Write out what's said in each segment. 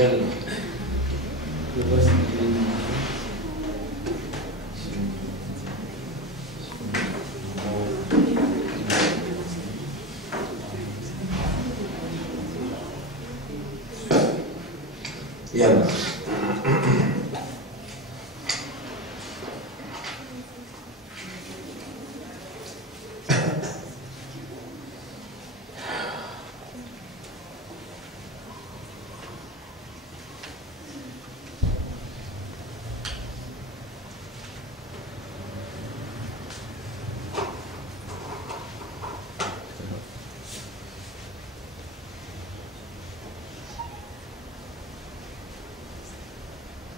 يلا بس يلا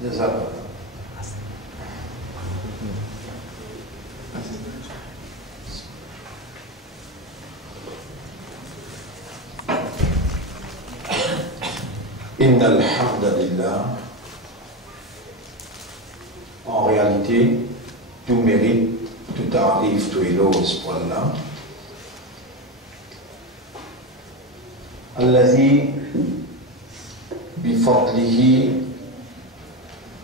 جزاك الله. إن الحمد لله, en réalité, tout mérite, tout arrive, tout éloge pour Allah. الذي بفضله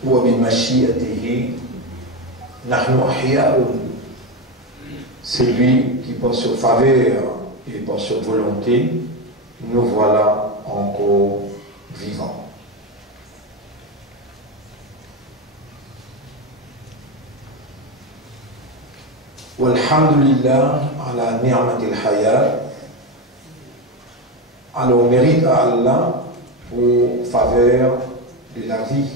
وبمشيئته نحن أحياء, celui qui par sa faveur et par sa volonté nous voilà encore vivants. Walhamdulillah ala ni'matil hayat, alors mérite à Allah pour faveur de la vie.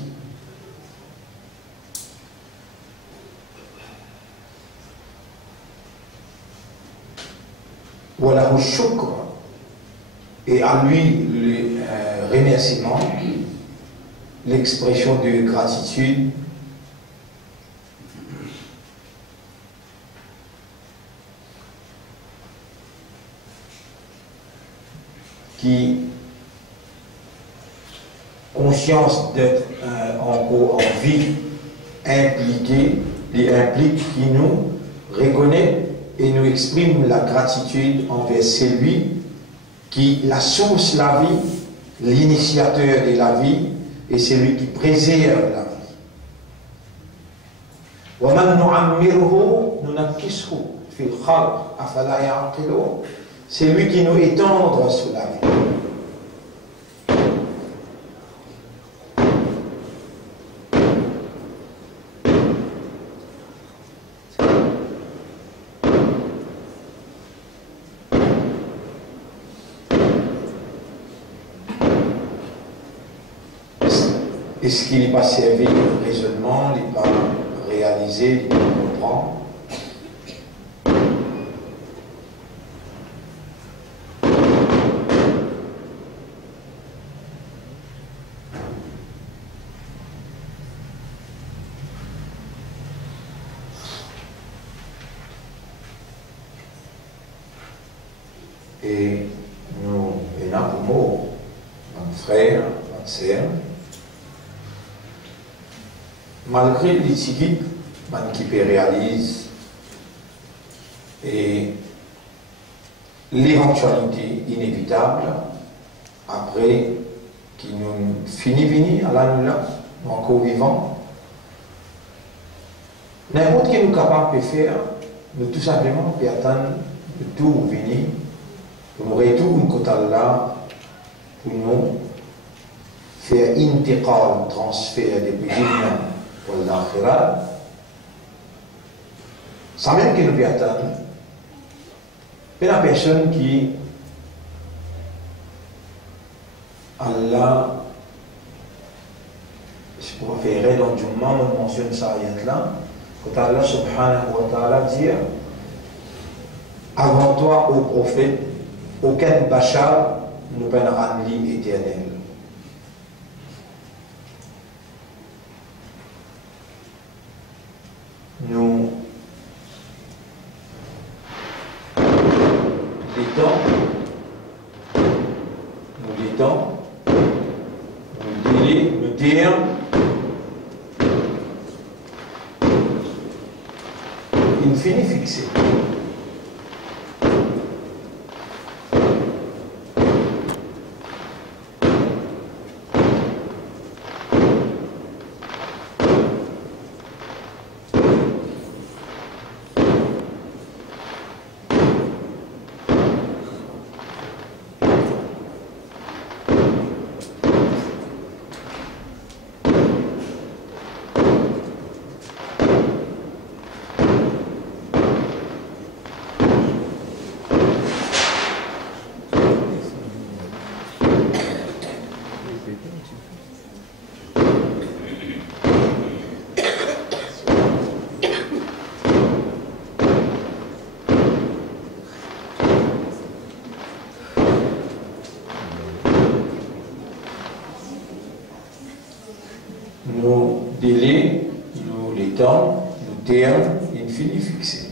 Voilà au shukr, et à lui le remerciement, l'expression de gratitude qui, conscience d'être encore en vie, impliqué, et implique, qui nous reconnaît et nous exprime la gratitude envers celui qui la source de la vie, l'initiateur de la vie, et celui qui préserve la vie. وَمَنْ نُعَمِّرْهُ نُنَكِّسْهُ فِي الْخَلْقِ أَفَلَا يَعْقِلُونَ, c'est lui qui nous étendre sur la vie. Et ce qui n'est pas servi de raisonnement, n'est pas réalisé, n'est pas comprendre. Et nous, et là pour moi, mon frère, ma sœur, malgré l'éthique qui réalise et l'éventualité inévitable après qui nous finit venir à la nuit encore vivant, n'importe qui nous capable de faire, nous tout simplement peut attendre de tout venir pour nous retourner côté là pour nous faire intégrale, transfert des bénéfices pour l'akhirat, sans même qu'il nous puisse attendre. Mais la personne qui Allah, je pourrais faire dans du moment on mentionne ça là, quand Allah subhanahu wa ta'ala dit avant toi ô prophète, aucun bachar ne peut rendre vie éternelle. Nous nous dire infini fixé. Nos délais, les temps, nos termes, infini fixés.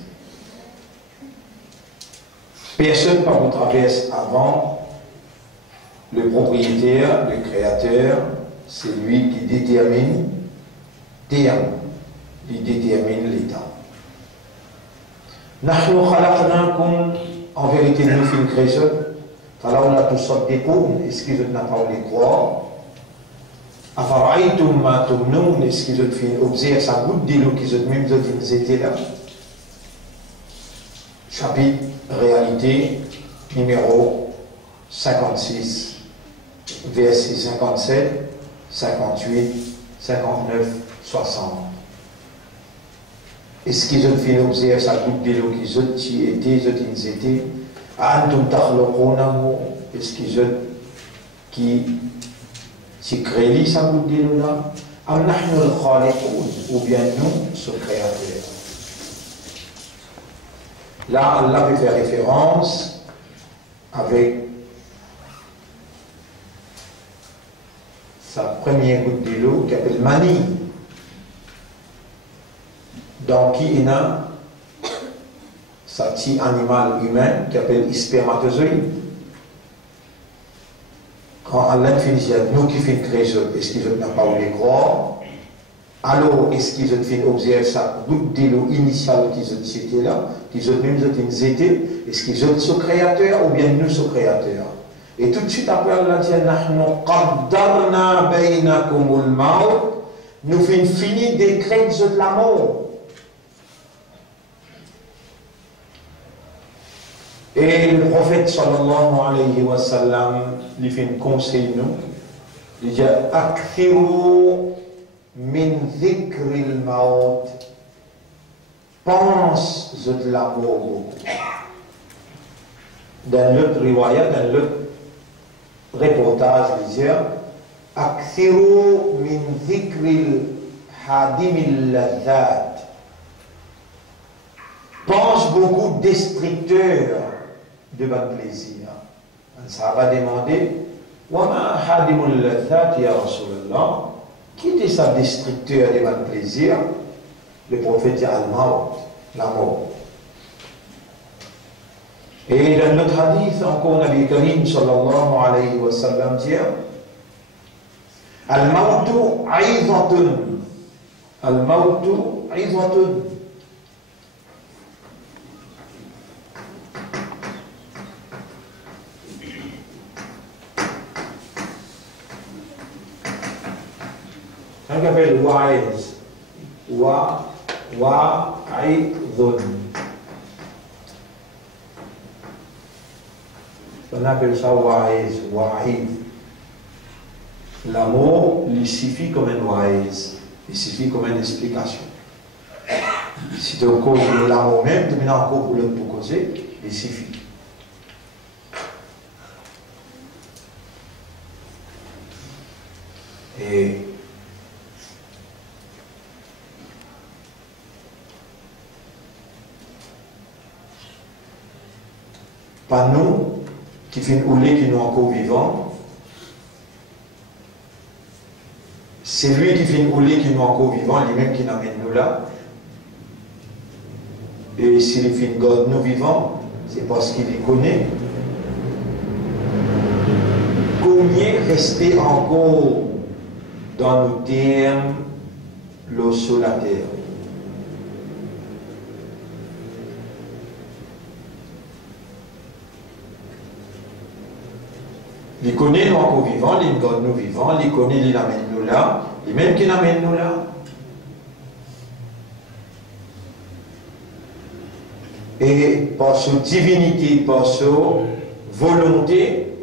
Personne par vous traverse avant le propriétaire, le créateur, c'est lui qui détermine terme, il détermine les temps. Nahnu khalaqnakum, en vérité nous sommes créés, alors on a tout sortes d'époux, est-ce qu'ils n'ont pas les croire? Afara'aytum ma tumnun, est-ce qu'ils ont fait observer sa goutte d'eau qu'ils ont même étaient là? Chapitre réalité numéro 56, versets 57, 58, 59, 60. Est-ce qu'ils ont fait observer sa goutte d'eau qu'ils ont étaient? Antum takhluqunahu, est-ce qu'ils ont qui créent sa goutte d'eau là? Am nahnu al-khaliqun, ou bien nous, ce créateur. Là, Allah veut faire référence avec sa première goutte de l'eau qui s'appelle Mani, dans qui il y a sa petit animal humain qui s'appelle spermatozoïde. Quand Allah finit avec nous qui fait créer, est-ce qu'ils n'ont pas eu les croire? Alors, est-ce qu'ils ont fait observer sa goutte de l'eau initiale qu'ils ont cité là, qu'ils ont même été, est-ce qu'ils ont ce créateur ou bien nous ce créateur? Et tout de suite après, Allah dit, Nahnu qaddarna bainakumul maut, nous faisons fini d'écrire de la mort. Et le prophète sallallahu alayhi wa sallam, il fait un conseil nous, il dit, akthiru min dhikril maut, pense de la mort beaucoup. Dans l'autre riwaya, dans l'autre reportage, il dit, akthiru min dhikril hadimil ladhat, pense beaucoup destructeurs de bon plaisir. Ça va demander, Wama hadimul ladhat ya Rasulallah, qui était sa destructeur de bon plaisir? Le prophète dit al-maut, la mort. Et dans notre hadith, encore Nabi Karim sallallahu alayhi wa sallam dit, al-mautu aizatun, al-mautu aizatun. On appelle wise, wa'idun. On appelle ça wise, wa'id. L'amour, il suffit comme un wise, il suffit comme une explication. Si tu causes l'amour même, tu mets encore pour l'autre pour causer, il suffit. Et pas nous qui finissent ou les qui nous encore vivants, c'est lui qui finit ou les qui nous encore vivants, lui-même qui n'amène nous là. Et s'il finit God nous vivants, c'est parce qu'il les connaît. Combien rester encore dans nos termes l'eau sur la terre? Il connaît nous encore vivants, il donne nous vivants, il connaît, il amène nous là, et même qu'il amène nous là. Et par sa divinité, par sa volonté,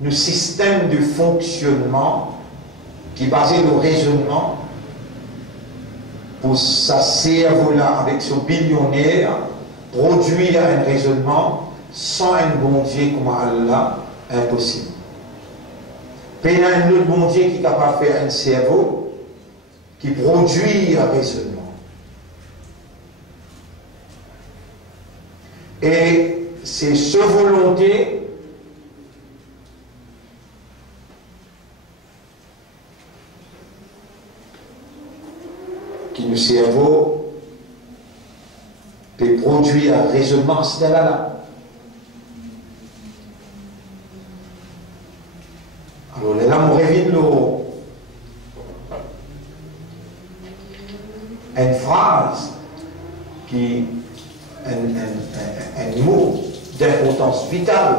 le système de fonctionnement qui est basé sur le raisonnement, pour sa cerveau-là, avec son billionnaire, produire un raisonnement sans un bon Dieu comme Allah, impossible. Puis il y a un autre bon Dieu qui est capable de faire un cerveau qui produit un raisonnement. Et c'est ce volonté qui nous cerveau peut produire un raisonnement, c'est là. Alors là, on révèle une phrase qui un mot d'importance vitale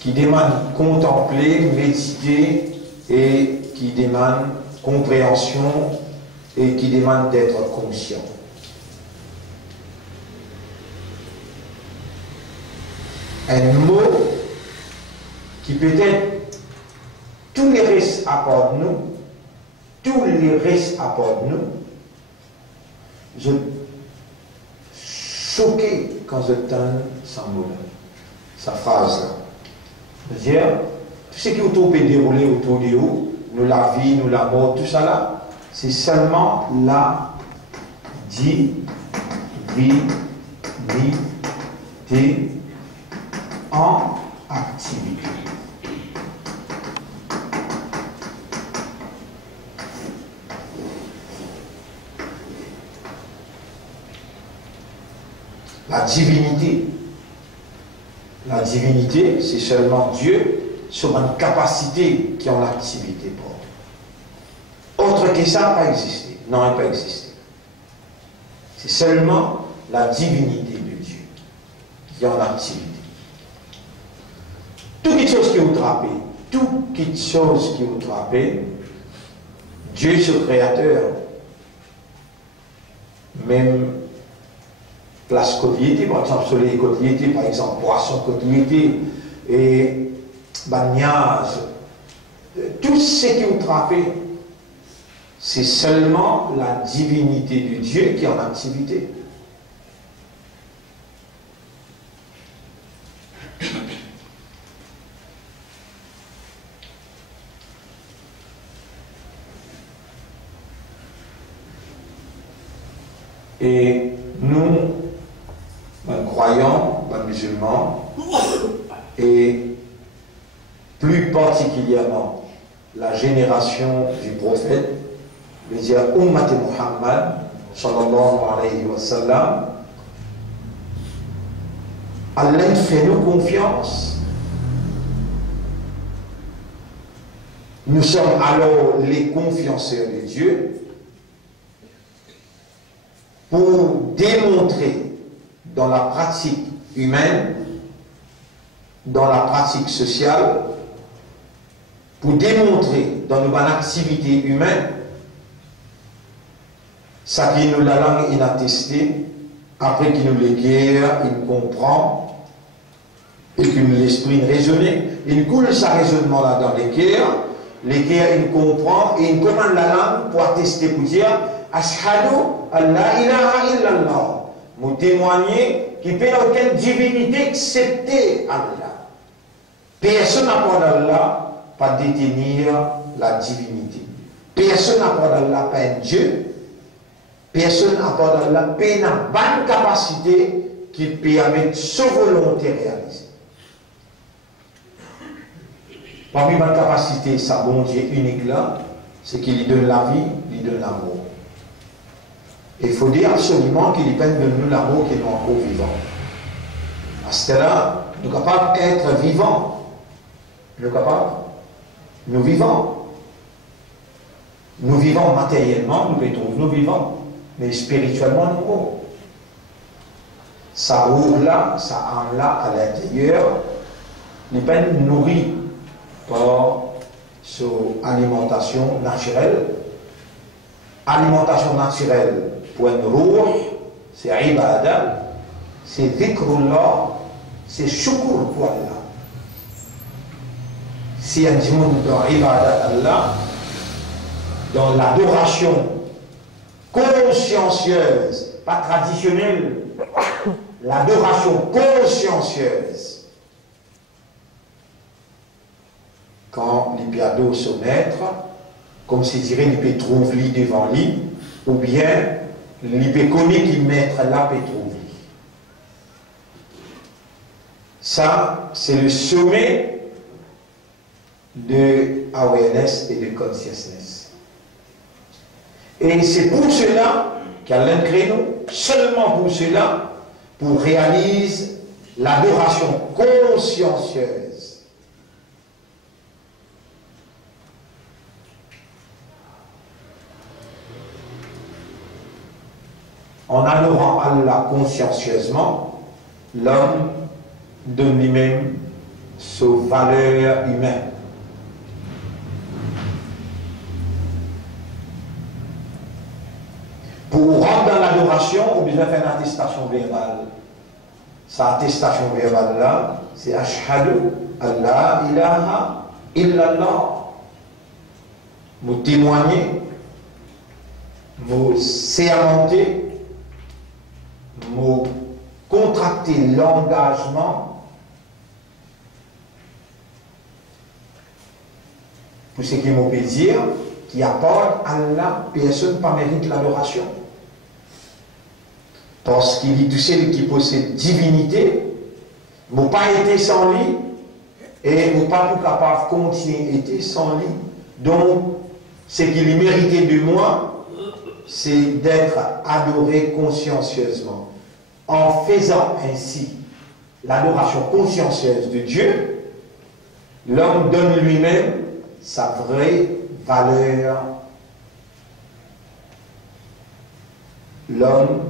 qui demande contempler, méditer et qui demande compréhension et qui demande d'être conscient. Un mot qui peut-être tous les restes apportent nous, tous les restes apportent nous. Je choqué quand je donne sa phrase-là. C'est-à-dire, tout ce qui peut dérouler autour de nous, nous la vie, nous la mort, tout ça là, c'est seulement la divinité en activité. La divinité, c'est seulement Dieu sur une capacité qui est en activité. Autre que ça, pas existé. Non, il n'a pas existé. C'est seulement la divinité de Dieu qui est en activité. Toute chose qui est trappée, toute chose qui est trappée, Dieu est le créateur. Même place cotilité, par exemple, soleil cotilité, par exemple, poisson cotilité, et bagnage, tout ce qui est trappé, c'est seulement la divinité de Dieu qui est en activité. Et nous, croyants, musulmans, et plus particulièrement la génération du prophète, veut dire Ummat Muhammad, sallallahu alayhi wa sallam, Allah fait nous confiance. Nous sommes alors les confianceurs de Dieu pour démontrer dans la pratique humaine, dans la pratique sociale, pour démontrer dans nos activités humaines, ça qui nous la langue inattestée, après qu'il nous les guerre, il comprend, et qu'il nous l'esprit raisonner, il coule sa raisonnement là dans les guerres, il comprend, et il commande la langue pour attester, pour dire Ashhadu an la ilaha illallah, pour témoigner qu'il n'y a aucune divinité excepté Allah. Personne n'a pas d'Allah pas détenir la divinité. Personne n'a pas d'Allah pas un Dieu. Personne n'a pas d'Allah pas une bonne capacité qui permet sa volonté réalisée. Parmi ma capacité, sa bon Dieu unique là, c'est qu'il lui donne la vie, il lui donne l'amour. Il faut dire absolument qu'il dépend de nous l'amour qui est encore vivant. À ce là, nous sommes capables d'être vivants. Nous sommes capables. Nous vivons. Nous vivons matériellement, nous retrouvons nous vivants, mais spirituellement nous morts. Ça roule là, ça âme là à l'intérieur, les peines nourries par son alimentation naturelle. Alimentation naturelle pour une roue, c'est ibadah, c'est dhikrullah, c'est shukr pour Allah. Si un dimanche dans ibadah Allah, dans l'adoration consciencieuse, pas traditionnelle, l'adoration consciencieuse, quand il peut se mettre, comme si dirait, il peut trouver lui devant lui, ou bien il peut connaître qu'il mettre là, peut trouver. Ça, c'est le sommet de awareness et de consciousness. Et c'est pour cela qu'Alain crée nous, seulement pour cela, pour réaliser l'adoration consciencieuse. En adorant Allah consciencieusement, l'homme donne lui-même sa valeur humaine. Pour rentrer dans l'adoration, on a besoin de faire une attestation verbale. Cette attestation verbale-là, c'est Ashhadu Allah ilaha illallah. Vous témoignez, vous sermentez, vous contractez l'engagement pour ce qui me peut dire, qui apporte à Allah, personne pas mérite l'adoration. Parce qu'il dit tout celui qui possède divinité, vous pas été sans lui, et vous pas capable de continuer à être sans lui. Donc, ce qu'il méritait de moi, c'est d'être adoré consciencieusement. En faisant ainsi l'adoration consciencieuse de Dieu, l'homme donne lui-même sa vraie valeur. L'homme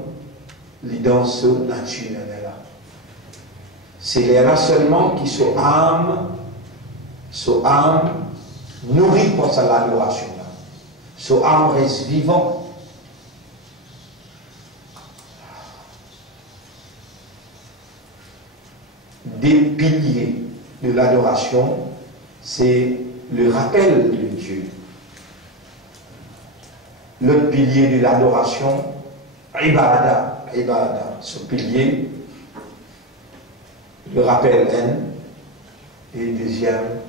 lui donne sa nature. C'est là seulement qui son âme nourrit pour sa l'adoration. Son âme reste vivante. Des piliers de l'adoration, c'est le rappel de Dieu. Le pilier de l'adoration, Ibada, ce pilier, le rappel N, et deuxième,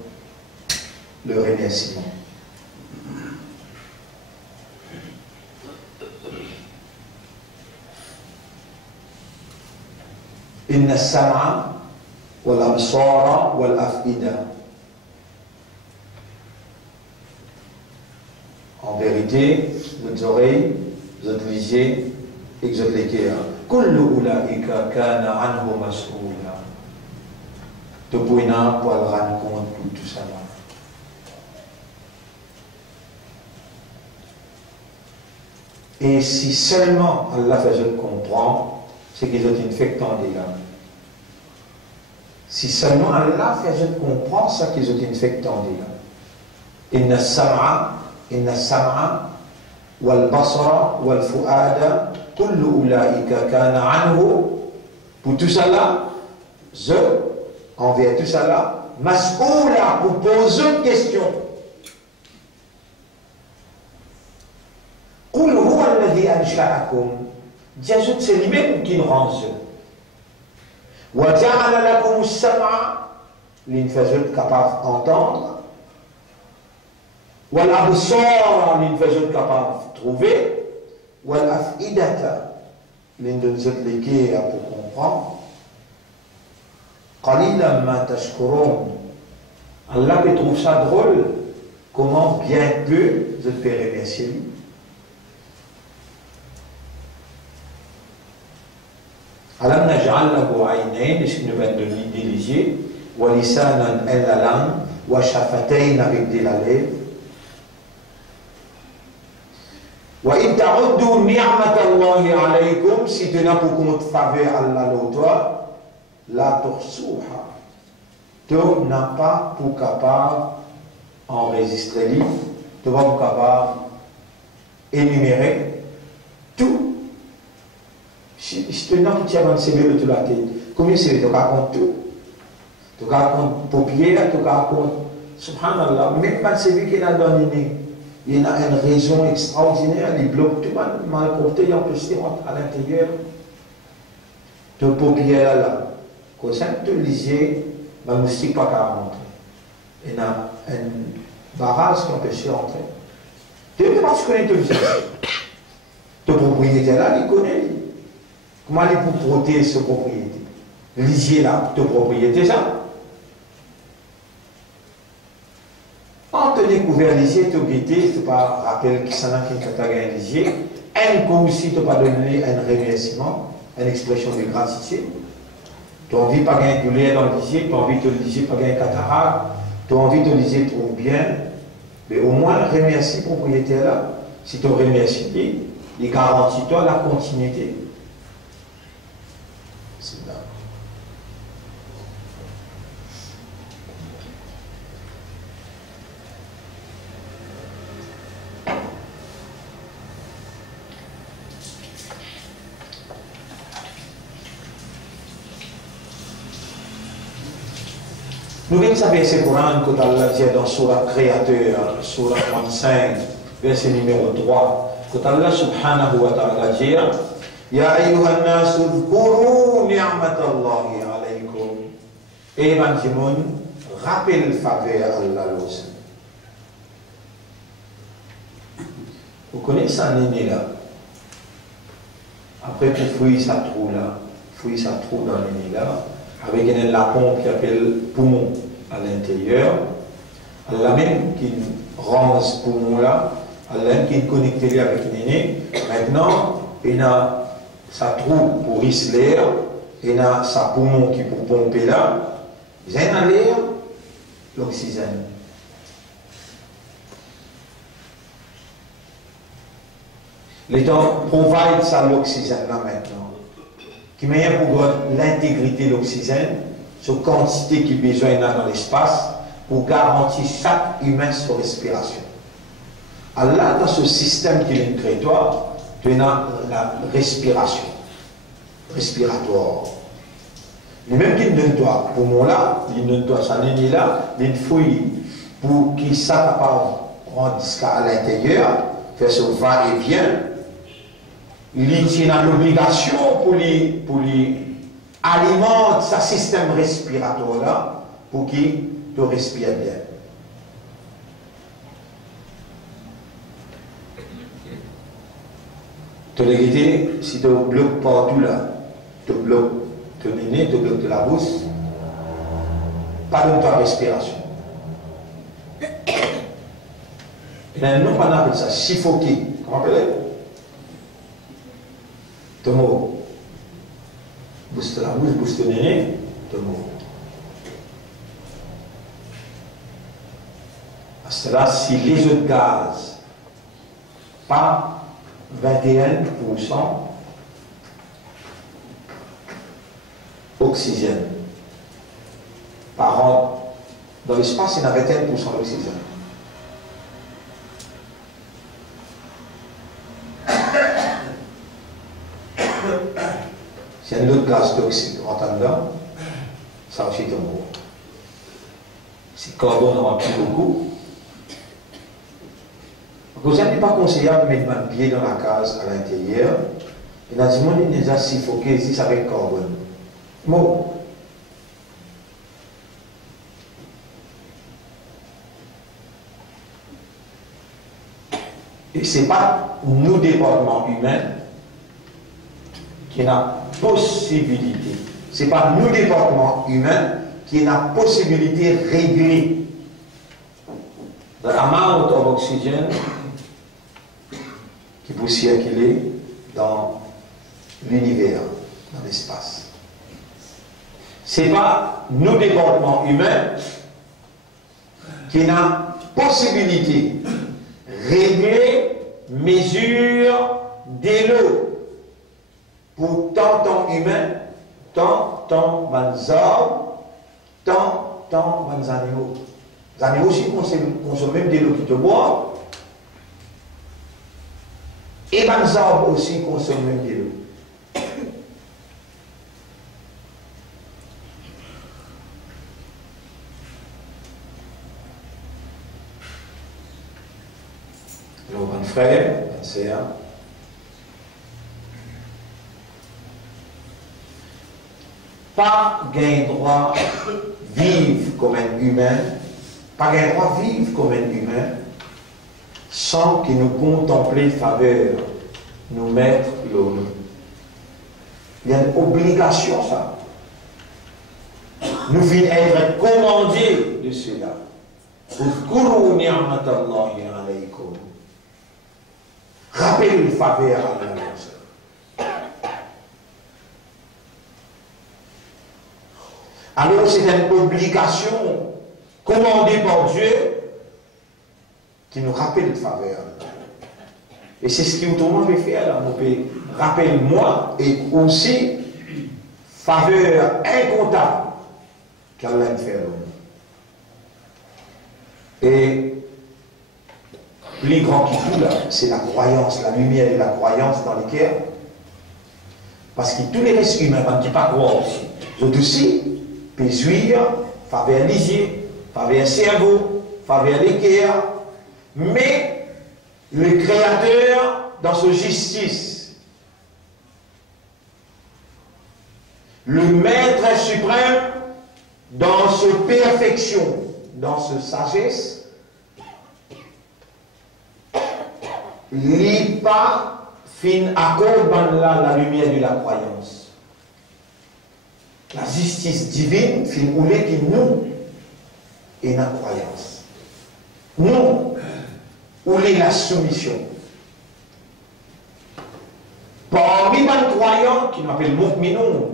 le remerciement. Inna sam'a wal absara wal afida. En vérité, nos oreilles, nos yeux, et nos cœurs. Kullu ulaika kana anhu mas'ula. Tu peux pour le rendre compte de tout ça. Et si seulement Allah fait comprendre, c'est qu'ils ont une fectande là. Si seulement Allah fait comprendre, c'est qu'ils ont une fectande là. Inna sam'a wal basara wal fu'ada kullu ulaika kana anhu. Pour tout ça là, envers tout ça là, mas'oula, pour poser une question. Qul huwa alladhi ansha'akum. Dieu c'est lui-même qui nous rend ce. Wa ja'ala lakum as-sam'a, l'une fait capable d'entendre. Wa l'absara, l'une fait capable de trouver. Wa l'af'idata, l'une de les cœurs pour comprendre. Qalilan ma tashkurun. Allah peut trouver ça drôle. Comment bien peu je peux remercier lui. Alam naj'al lahu 'aynayn, est-ce qu'il nous va donner des yeux, wa lisanan et la langue, wa shafatayn avec des lèvres. Wa in ta'uddu ni'matallahi 'alaykum, si tu n'as pas comme faveur Allah l'autre, la tuhsuha. Tu n'as pas pour capable enregistrer livre, tu vas pour capable énumérer tout. Si tu n'as pas de CV de la tête, combien c'est tu racontes tout? Tu racontes paupières, tu racontes, subhanallah, même pas de CV qu'il a donné. Il y a une raison extraordinaire, les blocs, tout mal porté, il y a un peu à l'intérieur. Tu paupières là, quand ça te lisait, ma moustique pas qu'à rentrer. Et a un barrage qui empêche d'entrer. Depuis parce que tu connais le propriétaire là, il connaît. Comment il peut protéger ce propriété? Lisier là, ton propriété ça. Quand tu découvres lisier, tu guetté, tu pas rappelles qui s'en a qui t'a gagné lisier. Un coup aussi, tu pas donné un remerciement, une expression de gratitude. Tu as envie de pas gagner de douleur dans le lisier, tu as envie de lisier pas gagner cataracte, tu as envie de lisier trop bien. Mais au moins, remercie le propriétaire là. Si tu remercies, il garantit toi la continuité. C'est là. Nous venons savoir ce Coran que Allah dit dans Surah Créateur, Surah 35, verset numéro 3, que Allah subhanahu wa ta'ala dit Ya ayyuhan nasu dhkuru ni'matallahi alaykum. Et man Jimon, rappelle faveur Allah l'os. Vous connaissez ça, néné là? Après, tu fouilles sa trou là, fouille sa trou dans le néné là, avec la pompe qui appelle poumon à l'intérieur. Allah même qui rend ce poumon là, Allah même qui est connecté avec le néné. Maintenant, il a sa trou pour risser l'air, il a sa poumon qui pour pomper là, il a dans l'air l'oxygène. L'État provide ça l'oxygène là maintenant. Qui meilleur pour l'intégrité de l'oxygène, sur quantité qui besoin dans l'espace, pour garantir chaque humain sa respiration. Alors là, dans ce système qui est une traitoire, tu as la respiration, respiratoire. Les mêmes qui donne toi poumon là, il donne toi sa nénie là, il fouille pour qu'il ça pas rendre à l'intérieur, faire ce va-et-vient. Il a l'obligation pour lui alimenter sa système respiratoire là pour qu'il te respire bien. Tu l'as si tu bloques partout là, tu bloques ton nez, tu bloques de la bouche, pas de ta respiration. Et nous, on appelle ça suffoquer. Comment on appelle? Tomo, booste la bouche, booste le nez, tomo. À cela, si les autres gaz, pas 21% oxygène par an, dans l'espace, il y a 21% d'oxygène. S'il y a un autre gaz toxique rentre dedans, ça aussi tombe. Si le carbone en remplit beaucoup, vous n'êtes pas conseillable de mettre un pied dans la case à l'intérieur. Et dans le monde, il est déjà suffoqué ici avec le carbone. Bon. Et ce n'est pas nos départements humains qui n'a possibilité. Ce n'est pas nous, département humain, qui n'a possibilité de régler the amount of oxygen qui peut circuler dans l'univers, dans l'espace. Ce n'est pas nous, département humain, qui n'a possibilité de régler mesure de l'eau. Pour tant humain, tant les arbres, tant les animaux. Les animaux aussi consomment même de l'eau qui te boit. Et les arbres aussi consomment même de l'eau. Alors, mon frère, mon sœur, pas gain droit vivre comme un humain pas un droit vivre comme un humain sans que nous contemplions faveur, nous mettre l'homme. Il y a une obligation, ça. Nous venons être commandés de cela. Rappelez le faveur à Allah. Alors c'est une obligation commandée par Dieu qui nous rappelle le faveur. Et c'est ce qui autrement peut faire là. On peut rappelle-moi et aussi faveur incontable qu'Allah me fait. Et plus grand qui tout là, c'est la croyance, la lumière de la croyance dans les cœurs. Parce que tous les restes humains, quand ils ne pas croire aussi, ils aussi peuvent jouir, faveur les yeux, faveur cerveau, faveur les cœurs, mais le Créateur, dans sa justice, le Maître suprême, dans sa perfection, dans sa sagesse, il pas fin accorde la lumière de la croyance. La justice divine fin voulait que nous et la croyance. Nous, où est la soumission. Parmi les croyants qui m'appellent Mu'minun,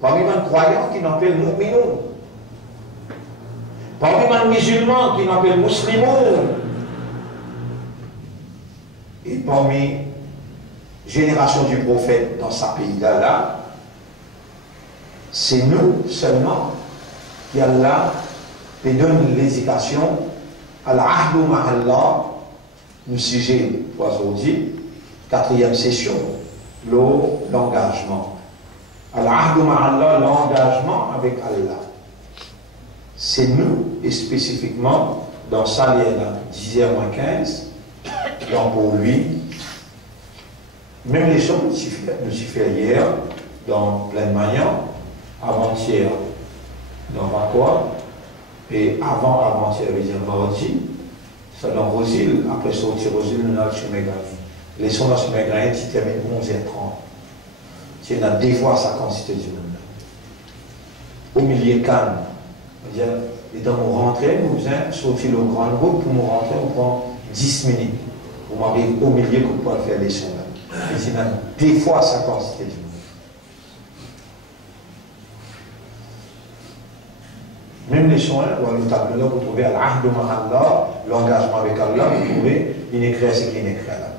parmi les croyants qui m'appellent Mu'minun, parmi les musulmans qui m'appellent Muslimoun, et parmi la génération du prophète dans sa pays-là, c'est nous seulement qui Allah nous donne l'éducation à l'ahdu ma'allah, le sujet aujourd'hui, 4e session, l'engagement. Al-ahdu ma'allah, l'engagement avec Allah. C'est nous, et spécifiquement, dans ça, il y a 10h-15, donc pour lui, même les choses nous y fait hier, dans pleine manière, avant-hier, dans Vacois, et avant-hier, veut dire mardi, c'est dans Rosil, après sortir Rosil, nous avons chez Mégraine. Les sons dans ce Mégraine, qui terminent 11h30. C'est une des fois sa quantité du monde. Au milieu de Cannes, et dans mon rentrée, nous faisons sortir le grand groupe, pour nous rentrer, on prend 10 minutes. Pour m'arriver au milieu qu'on peut faire les sons là. Et c'est une des fois sa quantité du monde. Même les soins, dans le tableau là, vous trouvez Al-Ahdu ma'Allah, l'engagement avec Allah, vous trouvez, il écrit ce qu'il écrit là.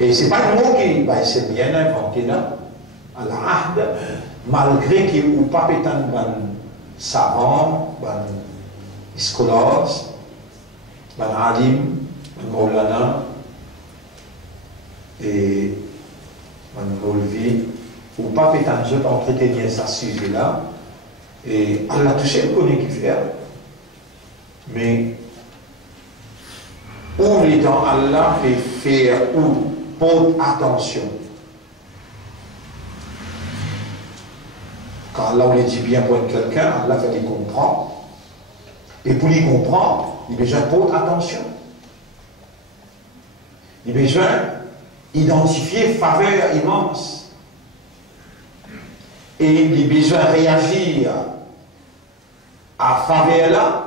Et ce n'est pas le mot qui, c'est bien inventé là, Al-Ahd, malgré qu'il n'y a pas de savants, de scholars, de alim, de maulana, et de maulvi, ou pas de gens entretenir ce sujet-là. Et Allah tout seul connaît qui faire. Mais où les temps Allah fait faire ou porte attention. Quand Allah on dit bien pour quelqu'un, Allah fait qu'il comprend. Et pour lui comprendre, il a besoin de porter attention. Il a besoin d'identifier faveur immense. Et il a besoin de réagir à faveur là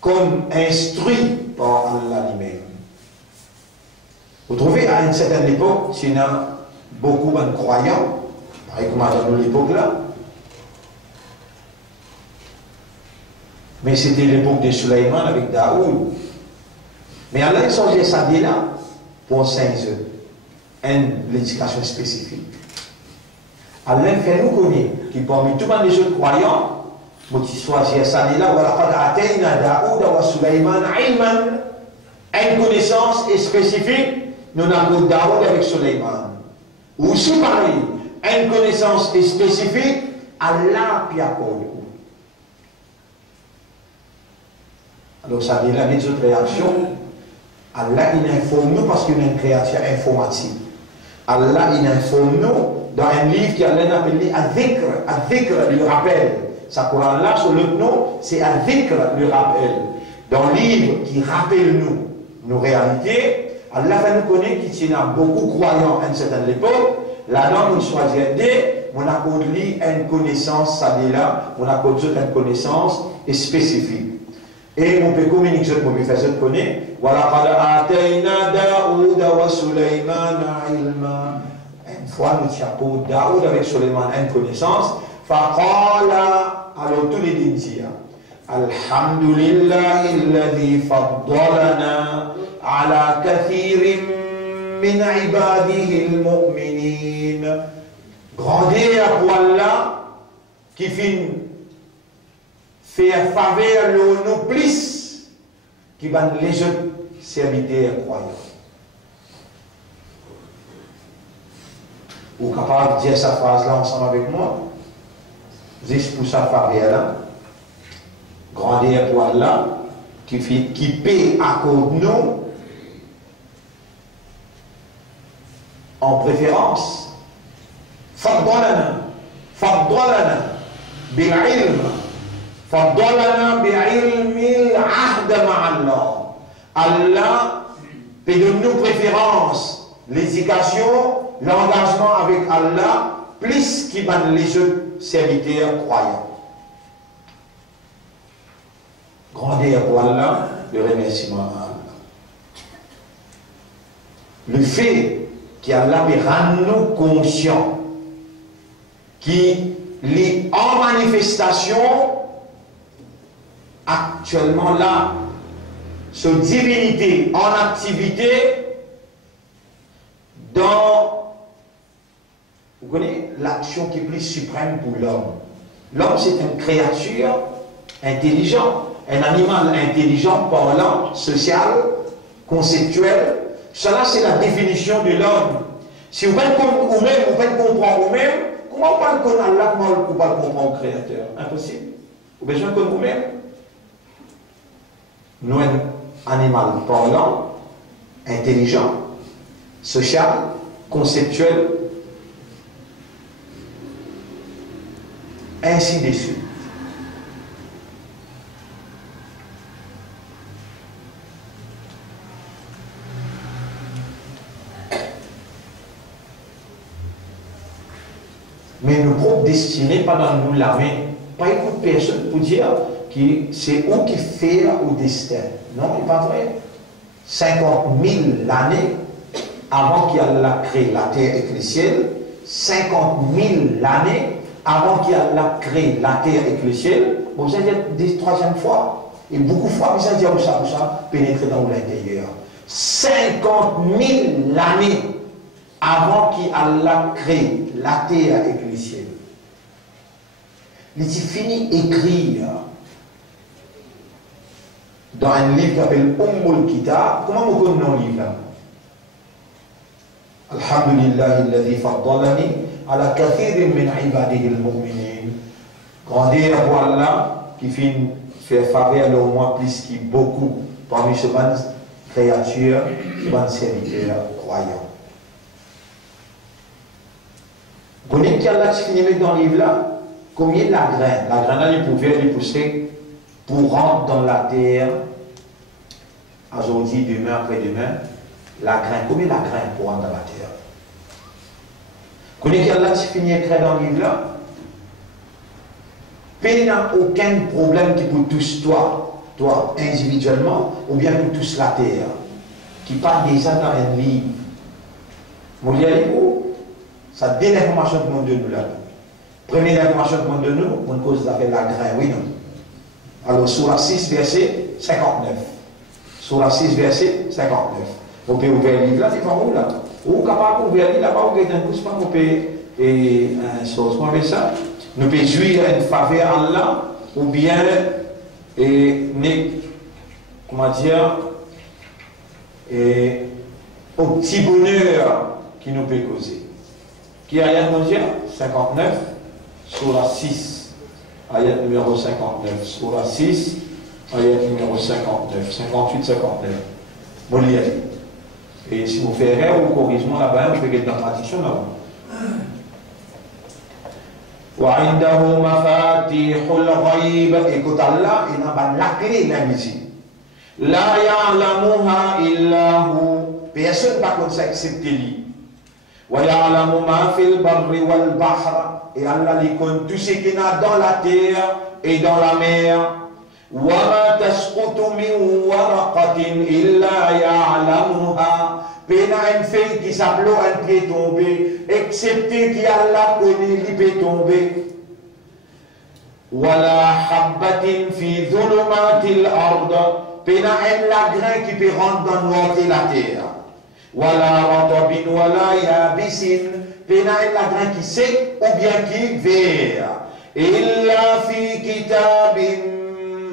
comme instruit par Allah lui-même. Vous trouvez à une certaine époque, il y a beaucoup de croyants, pareil comme à l'époque là, mais c'était l'époque de Sulayman avec Daoud. Mais Allah a changé ça là pour 5 ans, une éducation spécifique. Allah fait nous connaître qui parmi tous les autres croyants, qui choisissent ça là, une connaissance spécifique, nous avons Daoud avec Sulayman. Ou si pareil, une connaissance spécifique, Allah puis accorde. Alors ça dit là, les autres réactions, Allah il informe nous parce qu'il y a une création informatique. Allah il informe nous dans un livre qui a l'air appelé Adhikr, le rappel. Sa Coran-là, sur le nom, c'est un dhikr, le rappel. Dans le livre qui rappelle nous, nos réalités, Allah va nous connaître qu'il y a beaucoup croyants à une certaine époque. Là-dedans, nous choisissons des, on accorde une connaissance, ça dit là, on accorde une connaissance spécifique. Et on peut communiquer, on peut faire ce qu'on connaît. Voilà, une fois, nous avons Daoud avec Suleiman une connaissance. Faqala, alors tous les disent, Alhamdulillah, alladhi faddalana ala kathirin min ibadihi al-mu'minin. Grandeur pour Allah qui fait faire faveur nous plus qui va les autres serviteurs croyants. Vous êtes capable de dire cette phrase-là ensemble avec moi? Juste pour sa faveur là. Grandeur pour Allah qui paie à cause de nous en préférence. فضلنا بالعلم بعلم العهد مع الله. Allah peut donner nous préférence, l'éducation, l'engagement avec Allah, plus qu'il va les autres serviteurs croyants. Grandeur pour Allah, le remerciement à Allah. Le fait qu'Allah rend nous conscients qui est en manifestation actuellement là, sa divinité en activité dans, vous connaissez, l'action qui est plus suprême pour l'homme. L'homme, c'est une créature intelligente, un animal intelligent, parlant, social, conceptuel. Cela, c'est la définition de l'homme. Si vous faites comme vous-même, vous faites comprendre vous-même, comment on parle qu'on a là, comment on peut comprendre le Créateur? Impossible. Vous avez besoin de vous-même. Nous, un animal parlant, intelligent, social, conceptuel, ainsi de suite. Mais nos propres destinées, pas dans nous la main. Pas écoute personne pour dire que c'est où qui fait au destin. Non, il n'est pas vrai. 50 000 années avant qu'il a créé la terre et le ciel, 50 000 années avant qu'il a créé la terre et le ciel, vous allez dire troisième fois, et beaucoup de fois, vous allez dire ça, pénétrer dans l'intérieur. 50 000 années avant qu'il a créé la terre et le ciel. Il est fini d'écrire dans un livre qui s'appelle Ummul Kitab. Comment vous connaissez le livre là? Alhamdulillah, alladhi faddalani ala kathirin min ibadihi al-mu'minin. Grandeur pour Allah qui fait faveur au moins plus que beaucoup parmi ces bonnes créatures, ces bonnes serviteurs croyants. Vous connaissez qui Allah qui finit dans le livre là? Combien la graine? La graine, elle pouvait lui pousser pour rentrer dans la terre. Aujourd'hui, demain, après-demain, la graine. Combien la graine pour rentrer dans la terre? Vous connaissez qui Allah qui finit écrit dans le livre là? Il n'y a aucun problème qui peut toucher toi individuellement, ou bien qui touche la terre, qui parle déjà dans un livre. Vous voyez où? Ça donne l'information que nous donne là. Première information que nous donne, on cause d'appeler la graine, oui, non. Alors, Surah 6, verset 59. Surah 6, verset 59. Vous pouvez ouvrir le livre là, c'est pas où là? Ou capable d'ouvrir le livre là-bas, vous pouvez un coup, c'est pas vous pouvez, et un chose, comment on fait ça? Nous pouvons jouir une faveur à Allah, ou bien, comment dire, au petit bonheur qui nous peut causer. Qui ayat nous dire 59, Surah 6, ayat numéro 59, Surah 6, ayat numéro 59, 58, 59. Bon, lire. Et si vous faites erreur ou corrigement là-bas, vous pouvez être dans la tradition là-bas. وعنده مفاتيح الغيب. Écoute Allah, il a la clé l'invisible. لا يعلمها إلا هو. Personne pas comme ça excepté lui. ويعلم ما في البر والبحر. Et Allah lui connaît tout ce qu'il y a dans la terre et dans la mer. وما تسقط من ورقة إلا يعلمها. Pena une feuille qui s'appelle un pied tombé, excepté qui Allah connaît, il peut tomber. Wala habbatin fi dhulumatil ard. Pena un lagrin qui peut rentrer dans le noir de la terre. Wala ratabin wala yabisin. Pena un lagrin qui sec ou bien qui vert. Illa fi kitabin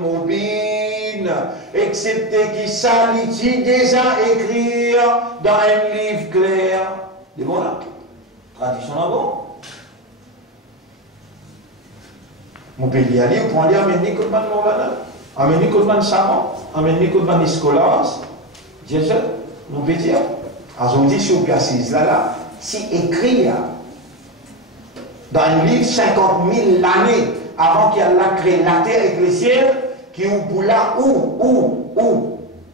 mubin. Excepté qui s'alitie déjà écrire dans un livre clair. C'est bon là? Tradition là bon? Mon pays y aller, vous pouvez aller amener comme man Morvana, amener comme man Saran, amener comme man Escolas. Jésus, mon pays dire. Aujourd'hui, si vous placez là, si écrire dans un livre 50 000 années avant qu'il a créé la terre et le ciel, qui ou pour là,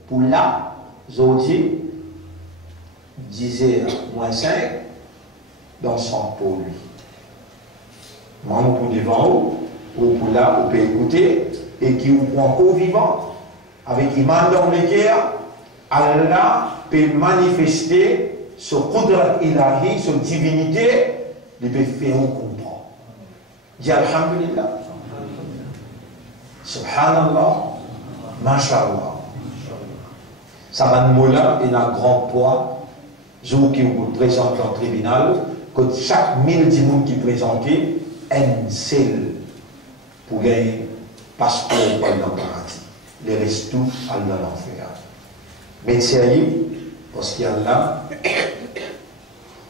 pour là, Zodi disait -5 dans son pour lui. Moi, pour devant ou pour là, on peut écouter, et qui ou prend encore vivant, avec iman dans le cœur, Allah peut manifester son Qudrat ilahi, son divinité, il peut faire comprendre. Dis Alhamdulillah. Subhanallah, Masha'Allah. Ça va nous là, il a un grand poids. Jour qui vous présente dans le tribunal, que chaque 1000 dimoun qui présentait, un seul pour gagner passeport pour aller dans le paradis. Les restes tout aller dans l'enfer. Mais sérieux, parce qu'il y a là,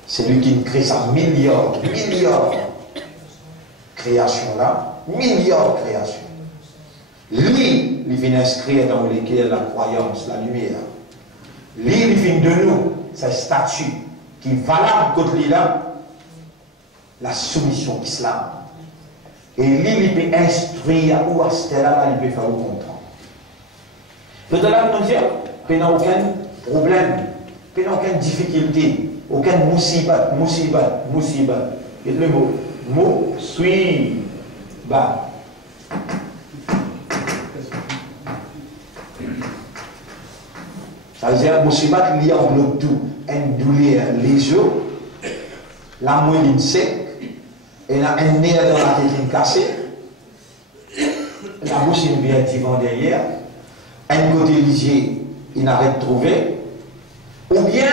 c'est lui qui crée sa milliards créations là, milliards de créations. Lui, il vient inscrire dans lesquelles la croyance, la lumière. Lui, il vient de nous, sa statut, qui est valable contre lui là, la soumission islam. Et lui, il peut instruire ou à ce là, il peut faire comprendre. Peut-être là, nous dire, il n'y a aucun problème, il n'y a aucune difficulté, aucun musibat. Et le mot, suiba. Ça veut dire, musibat, il y a en bloc tout, un douleur, les os, la moelle sec, et là, un nez dans la tête cassée, la bouche est bien divan derrière, un côté lisier, il n'arrête de trouver, ou bien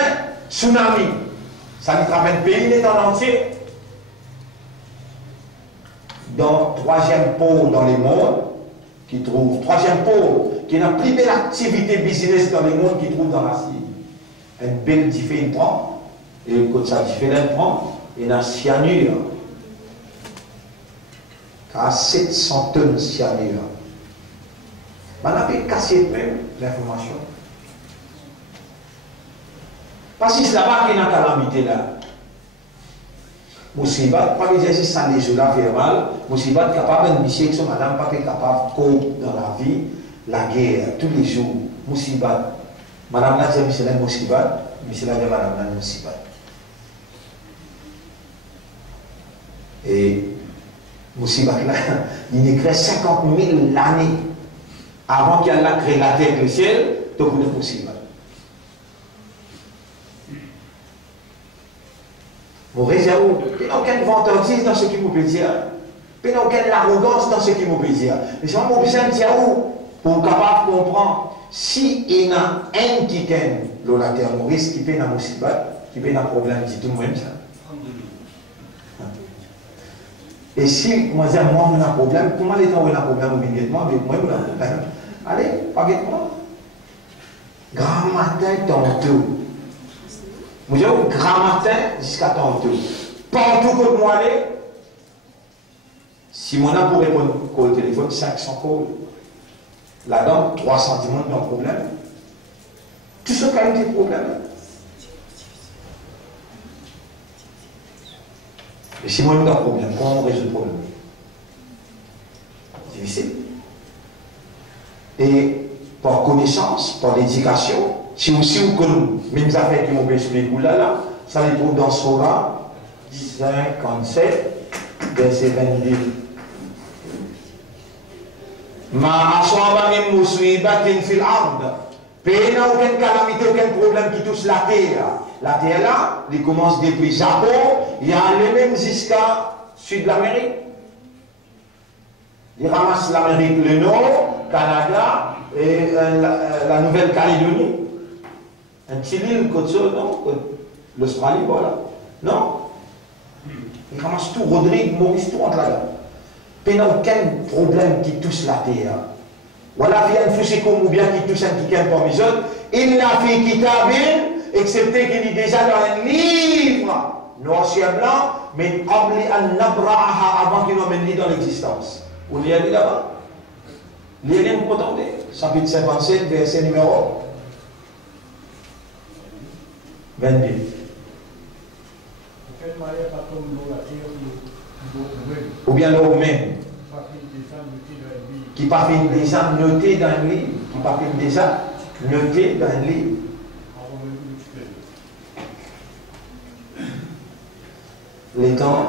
tsunami, ça lui ramène le pays en entier. Dans le troisième pôle dans le monde, qui trouve, troisième pôle, qui est la plus belle activité business dans le monde qui trouve dans la Syrie. Une belle diffé, il prend, et quand ça diffé, il prend, et la cyanure, à 700 tonnes de cyanure. On a pu casser même l'information. Parce que c'est là-bas qu'il y a une calamité là. Musibat, pas dire si ça les jours là fait mal, Musibat capable de mission que madame pas capable de dans la vie, la guerre, tous les jours, Musibat. Madame là, c'est Michel Musibat, Michel là, madame là, Musibat. Et Musibat là, il écrit 50 000 l'année avant qu'il a créé la terre et le ciel, donc vous êtes Musibat. Vous réservez, il n'y a aucune vantardise dans ce qui vous peut dire. Il n'y a aucune arrogance dans ce qui vous peut dire. Mais c'est vraiment besoin de dire où pour capable de comprendre. Si il y a un qui gagne la terroriste, qui peut dans Musibat, qui peut dans le problème, c'est tout le monde ça. Et si moi j'ai un problème, comment les gens ont un problème au moi, avec moi, j'ai un problème. Allez, pas avec moi. Grand matin, tantôt. Moi j'ai un grand matin jusqu'à tantôt. Partout que moi aller, si mon a pour répondre au téléphone, 500 calls. La dame, 300 monde dans le problème. Tout ce qui a eu des problèmes. Et si moi j'ai un problème, comment on résout le problème? C'est difficile. Et par connaissance, par l'éducation, si aussi vous connaissez, même ça fait qu'ils m'ont expliqué là, ça les trouve dans Surah 57, verset 22. Ma aswaba min musibatin fil ard. Pays n'a aucune calamité, aucun problème qui touche la terre. La terre là, il commence depuis Japon, il y a les mêmes jusqu'à sud de l'Amérique. Il ramasse l'Amérique, le Nord, Canada et la Nouvelle-Calédonie. Un petit île, comme ça, non? L'Australie, voilà. Non? Il ramasse tout, Rodrigue, Maurice, tout entre là-dedans. Il n'y a aucun problème qui touche la terre. Voilà, il y a une foussicoum ou bien qui touche un petit parmi les autres. Il n'a fait kitabin, excepté qu'il est déjà dans un livre, noir sur blanc, mais avant qu'il n'emmène dans l'existence. Vous l'y allez là-bas? L'y allez vous entendez? Chapitre 57, verset numéro 22. Ou bien l'eau même. Qui pas fait déjà noté dans le livre. Qui pas fait déjà noté dans le livre. Les temps,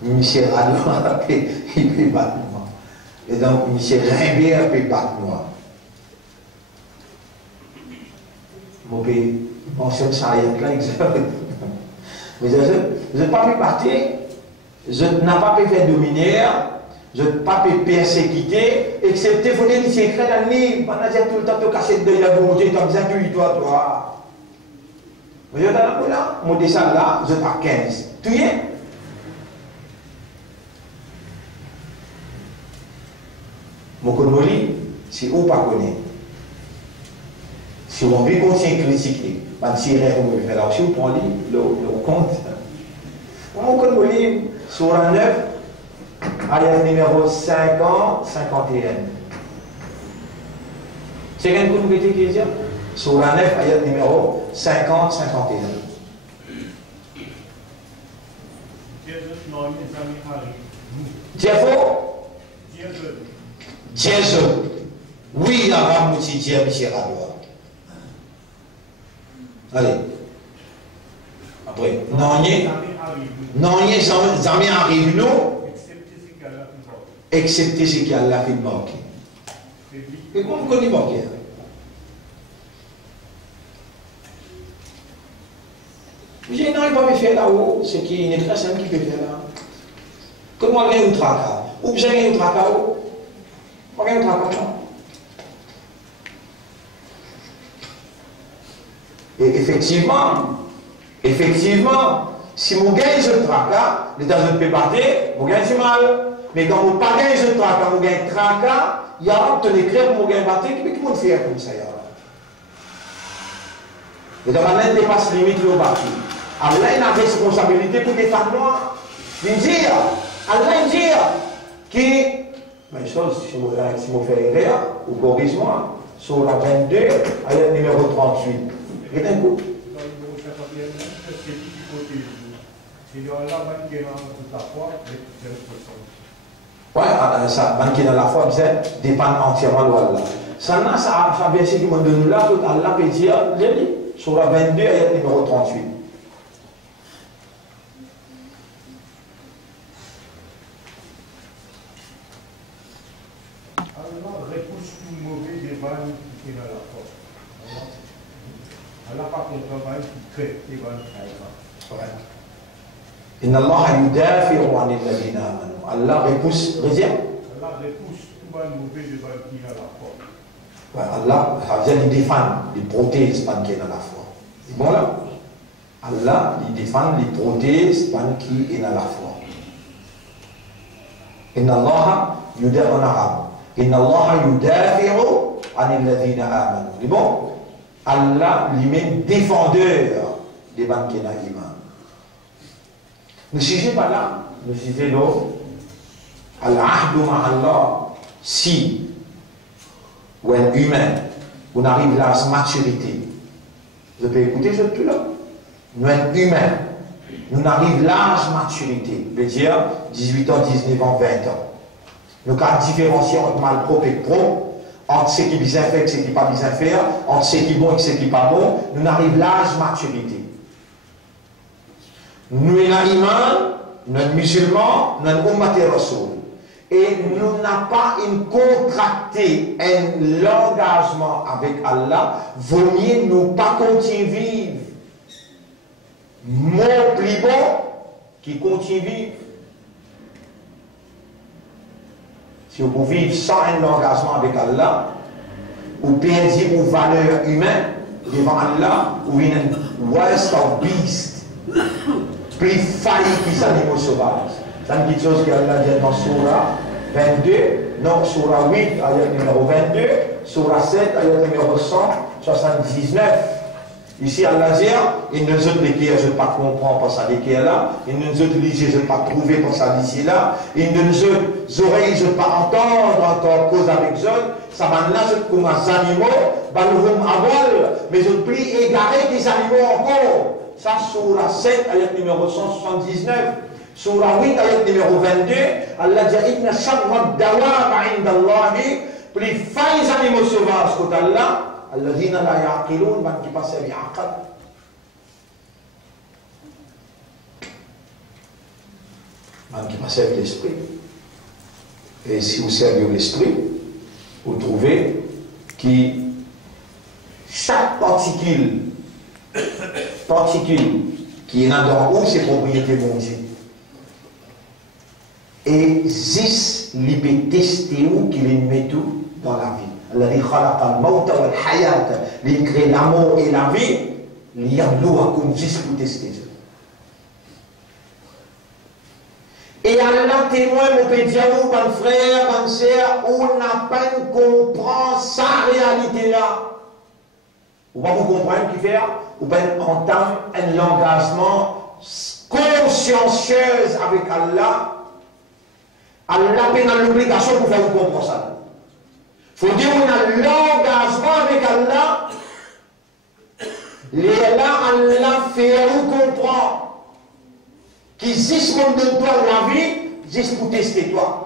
Michel Radouin, il peut battre moi. Et donc, Michel Rimbert peut battre moi. Mon pays, mon seul chariot là, exactement. Mais je n'ai pas pu partir, je n'ai pas pu faire dominer, je n'ai pas pu persécuter, excepté, il faut dire, c'est écrit dans le livre, pendant que tout le temps, tu casses de la volonté, tu as besoin de toi. Vous êtes dans là, mon descend là, je pas 15. Tu y es? Mon connu, si on ne pas connaît, si on veut qu'on s'y critiquer, si on fait là aussi, on prend le compte. Mon connu, sur la 9, ayat numéro 50, 51. C'est quelqu'un que vous mettez qui dit? Sur la 9, ayat numéro 50, 51. Jésus. Oui, la femme aussi dit Michel Radouin. Allez. Après, non, jamais arrive nous. Excepté ce qu'Allah fait manquer. Et comment vous connaissez manquer? Je dis non, il va me faire là-haut, ce qui est très simple qui peut faire là. Comment on gagne au tracas? Ou bien gagner au tracas? On gagne au tracas. Et effectivement, si mon gagne ce tracas, l'État ne peut pas dire, mon gagne c'est mal. Mais quand vous pas gagne ce tracas, vous gagne tracas, il y a un peu clair pour mon gagne battre, mais qui peut faire comme ça? Et dans la même dépasse limite le bâti. Allah a une responsabilité pour défendre moi. Il dit, Allah dit que, mais chose, si je fais erreur, ou corrige-moi, sur la 22, ayat numéro 38. Et d'un coup. Ouais, ça, banquer dans la foi, dépend entièrement de Allah. Ça, ça vient ce qui m'a donné là, tout Allah peut dire, sur la 22, ayat numéro 38. Allah repousse tout mauvais des vannes qui est dans la foi. Allah pas contre vannes qui crée des vannes qui sont. Inna Allah yudafi'u 'anil ladina amanu. Allah repousse, redire. Allah repousse tout mauvais des vannes qui est dans la foi. Ouais, Allah, ça vient de défendre, il protège pas qui est dans la foi. C'est bon là? Allah, il défend, il protège pas qui est dans la foi. Inna Allah yudafi'u en arabe. Inna Allah yudafi'u 'anil ladina amanu. C'est bon? Allah lui-même défendeur des gens qui ont l'iman. Le sujet pas là, le sujet là, Al-Ahdu ma'Allah, si, ou un humain, on arrive là à sa maturité, je peux écouter ce tout là, nous un humain, nous arrivons l'âge maturité, veut dire 18 ans, 19 ans, 20 ans. Nous avons différencié entre mal propre et propre, entre ce qui est bien fait et ce qui n'est pas bien fait, entre ce qui est bon et ce qui n'est pas bon. Nous arrivons l'âge maturité. Nous sommes un imam, nous sommes musulmans, nous sommes ummat rasoul. Et nous n'avons pas contracté un engagement avec Allah, vaut mieux nous pas continuer à vivre. Mon plus bon qui continue à vivre. Si vous vivez sans un engagement avec Allah, ou perdez vos valeurs humaines devant Allah, ou une worst of beast, plus failli que les animaux sauvages. C'est une petite chose qu'Allah dit dans Surah 22, non, Surah 8, ayat numéro 22, Surah 7, ayat numéro 179. Ici, Allah dit, il nous autres lesquels je ne pas comprendre pour ça, lesquels là, il nous autres lisés, je ne pas trouver pour ça d'ici là, il nous autres oreilles, je ne pas entendre en cause avec eux, ça va là, je comme des animaux, nous avons mais je prie égarer des animaux encore. Ça, Surah 7, ayat numéro 179. Surah 8, ayat numéro 22, Allah dit, Inna sharra dawab inda Allahi, plus failles animaux sauvages qu'au Allah, alladhina la yaqilun, man qui passe à l'aqal. Man qui passe avec l'esprit. Et si vous servez l'esprit, vous trouvez que chaque particule qui est dans haut, c'est propriété mondiale. Et 10 libé testé où qu'il met tout dans la vie. الذي خلق الموت والحياة, il crée l'amour et la vie, liyablouakum, juste pour tester. Et Allah témoin, mon pédiano, mon frère, mon sœur, on n'a pas comprendre sa réalité là. Vous ne vous comprenez ce qu'il fait? Vous pouvez entendre un engagement consciencieux avec Allah. Allah a l'obligation pour faire vous comprendre ça. Il faut dire qu'on a l'engagement avec Allah. Allah fait vous comprendre qu'il existe comme de toi la vie, juste pour tester toi.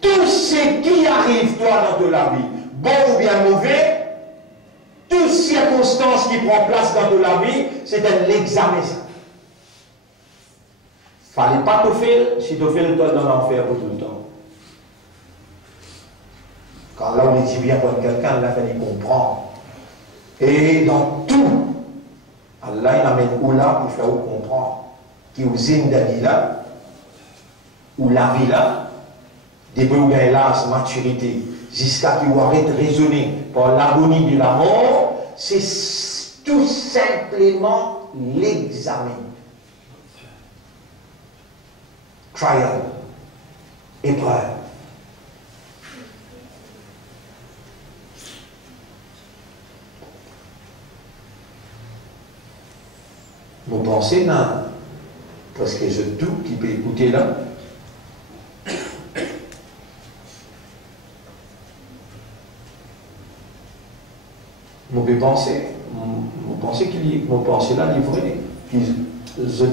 Tout ce qui arrive toi dans la vie, bon ou bien mauvais, toute circonstance qui prend place dans la vie, c'est un examen. Il ne fallait pas te faire si tu fais le toit dans l'enfer pour tout le temps. Quand là on dit bien pour quelqu'un, il a fallu comprendre. Et dans tout, Allah il amène où là pour faire comprendre. Qui vous aime d'aller là, ou la vie là, depuis où il y a l'âge, maturité, jusqu'à qu'il arrête de raisonner par l'agonie de la mort, c'est tout simplement l'examen. Trial, épreuve. Vous pensez, non? Parce que je tout qui peut écouter là. Vous pouvez penser, vous pensez qu'il vous pensez là livré, je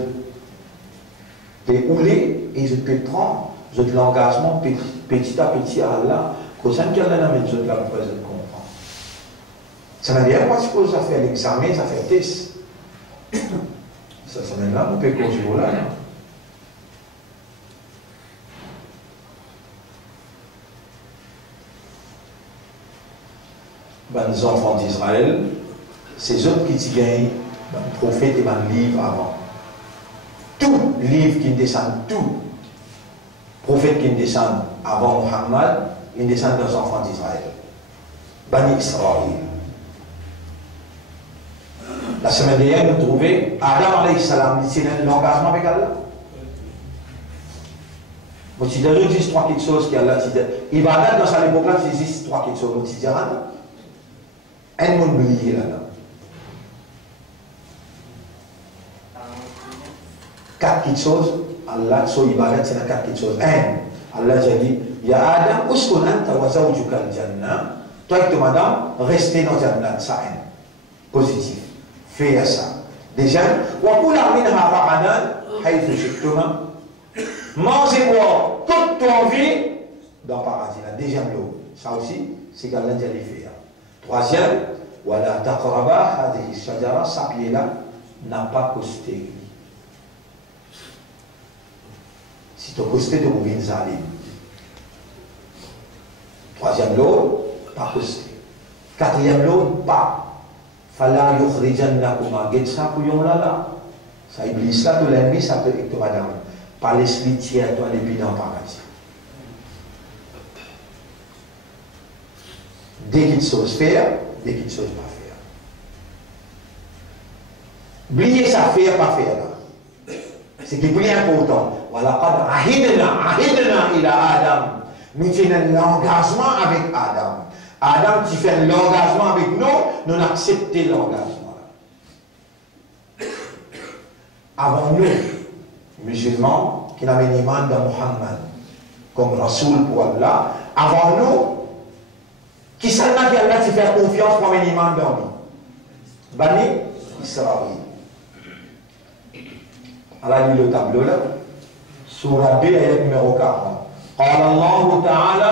vais rouler et je peux prendre de l'engagement petit à petit à Allah, qu'au sein de Allah, mais je la presse de comprendre. Ça veut dire, moi, je suppose, ça fait l'examen, ça fait test. Cette semaine-là, on peut continuer là. Les enfants d'Israël, c'est eux qui gagnent le prophète et le livre avant. Tout livre qui descend, tout prophète qui descend avant Muhammad, il descend des enfants d'Israël. Bani Israël. La semaine dernière, nous trouvons Adam alayhi salam, c'est un engagement avec Allah. Vous si déjà dit trois quelque chose qui Allah dit. Il va là dans sa époque-là, il existe trois quelque chose. Vous dites, un monde oublié là-dedans. Quatre petites choses, Allah, so ibadat, c'est quatre petites choses. Un, Allah a dit, Ya Adam, uskun anta wa zawjuka al-jannah. Toi et ta madame, restez dans le jannah, ça un. Positif. Fais ça. Deuxième, mangez-moi toute ton vie dans le paradis. La deuxième lot. Ça aussi, c'est qu'Allah dit faire. Troisième, voilà, taqraba hadhihi shajara, sa pied-là n'a pas costé. Si tu as costé, tu as zalim. Troisième lot, pas costé. Quatrième lot, pas. Fala yukhrijannakuma getsa pour là. Ça iblis là, tout l'ennemi, ça peut être madame. Par l'esprit tiers, toi, les puis dans le paradis. Dès qu'il chose faire, dès qu'il chose pas faire. Oubliez ça faire, pas faire là. C'est qui est plus important. Voilà, ahidna ila Adam. Nous tenons l'engagement avec Adam. Adam, tu fais l'engagement avec nous, nous acceptons l'engagement. Avant nous, musulmans, qui n'avaient ni iman dans Muhammad, comme Rasoul pour Allah, avant nous, qui savent qui Allah tu fait confiance pour un iman dans lui. Bani Israël. Allah lit le tableau là. Surah B, ayat numéro 40. Allah Ta'ala,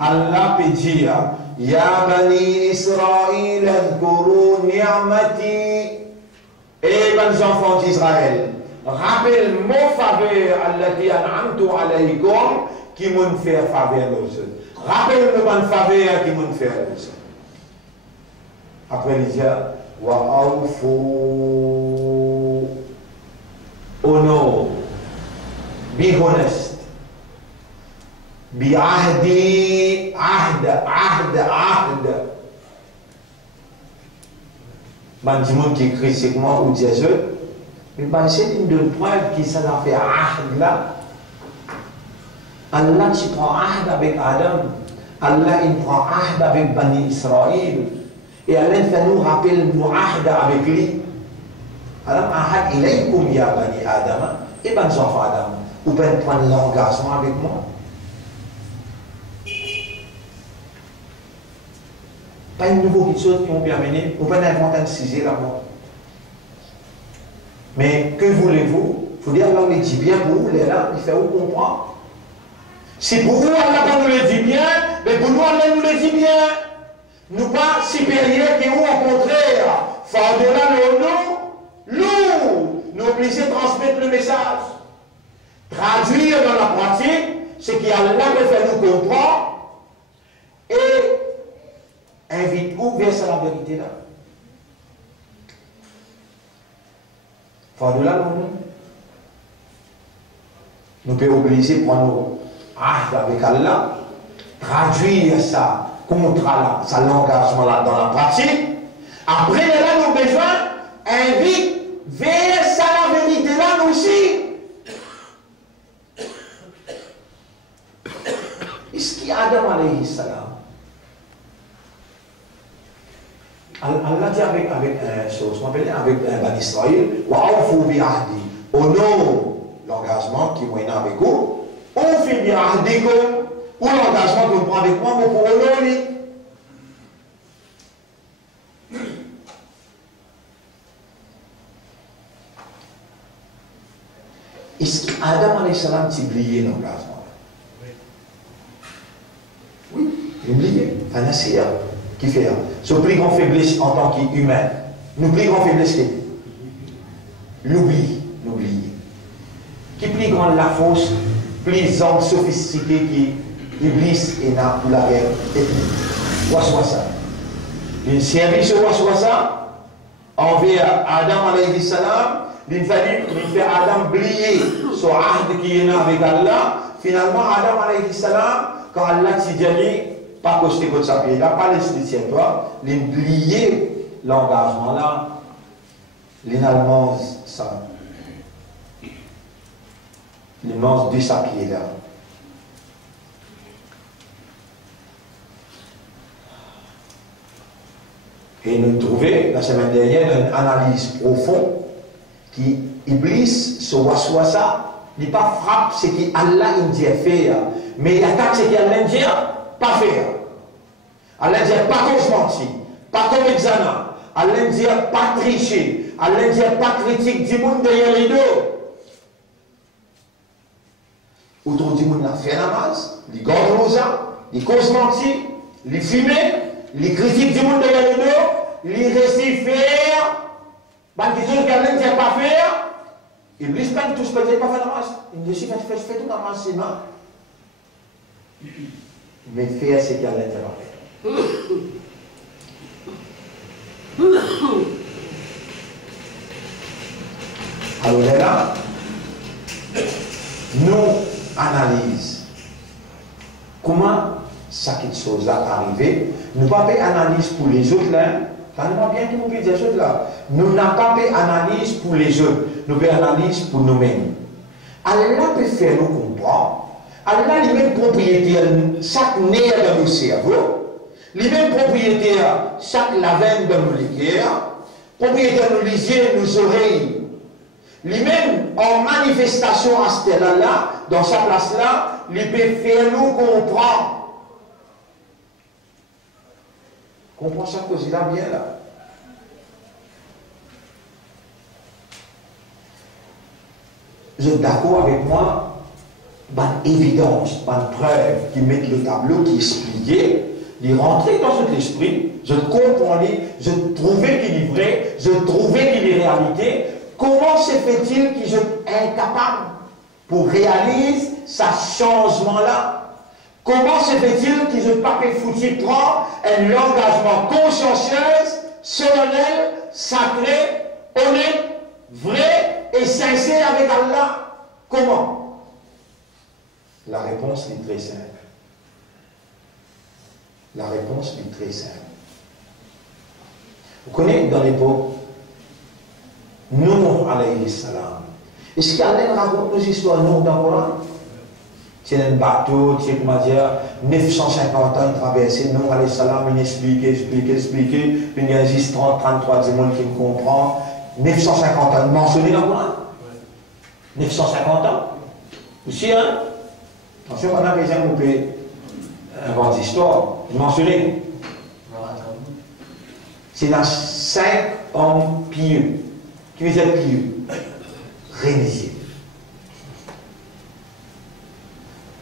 Allah peut dire, Ya Bani Israël, adkuru ni'mati. Et les enfants d'Israël, rappelle mon faveur, allati an'amtu alaykum, qui m'ont fait faveur aux autres. Rappelle-moi mon faveur qui m'ont fait aux autres. Après, il dit, wa awfu honor, be honest. Bi'ahdi, ahd. Ben, du monde qui écrit, c'est comment, ou dit mais ben, c'est une de preuves qui s'en a fait ahd là. Allah, tu prends ahd avec Adam. Allah, il prend ahd avec Bani Israël. Et Allah fait nous rappeler nous ahd avec lui. Allah, ahd ilaykum ya Bani Adam. Et ben, enfants Adam, vous pouvez prendre l'engagement avec moi. Pas une nouvelle chose qui ont permis, vous pouvez inventer un sujet là-bas. Mais que voulez-vous? Il faut dire, Allah me dit bien pour vous, il est là, il fait vous comprendre. Si pour vous, Allah nous le dit bien, mais pour nous, Allah nous le dit bien. Nous pas supérieurs que vous, au contraire. Fardela nous, nous obligés de transmettre le message. Traduire dans la pratique ce qui Allah veut faire nous comprendre et invite-vous vers la vérité là. Fardela nous pouvons obliger pour nous avec Allah, traduire ça, contrat là, ça l'engagement là dans la pratique. Après là, nos besoins invite vers ça la vérité là nous aussi. Est-ce qu'il y a Adam alayhi salam? Allah dit avec chose, avec Bani Israël, wa awfu bi ahdi, honore l'engagement qui est avec vous. On fait bien ou l'engagement que vous prenez avec moi, mais pour honorer. Est-ce qu'Adam alayhi salam a oublié l'engagement? Oui, il a oublié. Fanassia, qui fait ce plus grand faiblesse en tant qu'humain. Nous plus grand faiblesse que l'oubli. Qui plus grand la fausse, plus hommes sophistiqués qui Iblis et n'a pour la guerre ethnique. Waswasa. Une service au waswasa envers Adam alayhi salam, il fait Adam oublier son ahd qui est avec Allah. Finalement, Adam alayhi salam, quand Allah s'y dit, pas costé contre sa pied, il n'a pas laissé toi, il oublier l'engagement là, l'inalmance ça. L'immense de sa pied là. Et nous trouvons la semaine dernière une analyse profonde qui Iblis, ce waswasa, n'est pas frappe ce qu'Allah dit faire, mais il attaque ce qu'Allah dit pas faire. Allah dit pas qu'on se mentit, pas qu'on examen, Allah dit pas tricher, Allah dit pas critique du monde derrière les dos. Autour du monde, il fait namaz, il garde rosa, il cause mentir, il fume, il critique du monde derrière les dos, il réussit faire, des choses qu'Allah ne dit pas faire. Iblis quand tout ce que tu pas fait namaz, il dit si tu fais tout namaz, c'est mal. Mais faire ce qu'Allah ne dit pas faire. Alors là, nous analysons comment cette chose a arrivé. Nous n'avons pas fait analyse pour les autres là. Tellement bien que nous pouvons dire des choses là. Nous n'avons pas fait analyse pour les autres. Nous faisons analyse pour nous-mêmes. Allah peut faire nous comprendre. Allah est même propriétaire chaque nerf dans nos cerveaux. Les mêmes propriétaires chaque lavenne dans nos liqueurs. Propriétaire de nos yeux, nos oreilles. Lui-même, en manifestation à ce là dans sa place-là, il peut faire nous comprendre. Comprends ça que c'est là bien là. Vous êtes d'accord avec moi? Une évidence, une preuve qui met le tableau, qui expliquait, il rentrait dans cet esprit, je comprenais, je trouvais qu'il est vrai, je trouvais qu'il est réalité. Comment se fait-il que je suis incapable pour réaliser ce changement-là? Comment se fait-il que je ne peux pas foutu prendre un engagement consciencieux, solennel, sacré, honnête, vrai et sincère avec Allah? Comment? La réponse est très simple. La réponse est très simple. Vous connaissez dans l'époque Nuh alayhi salam. Est-ce qu'Allah raconte nos histoires Nuh dans le Coran? C'est un bateau, c'est comment dire, 950 ans il traversait, Nuh alayhi salam, il expliquait, puis il y a 30, 33 du monde qui me comprend. 950 ans, mentionné dans le Coran? 950 ans? Aussi, hein? Attention, on a besoin de faire inventer l'histoire. Mentionné. C'est dans 5 hommes pieux. Qui veut dire pieux? Réalisé.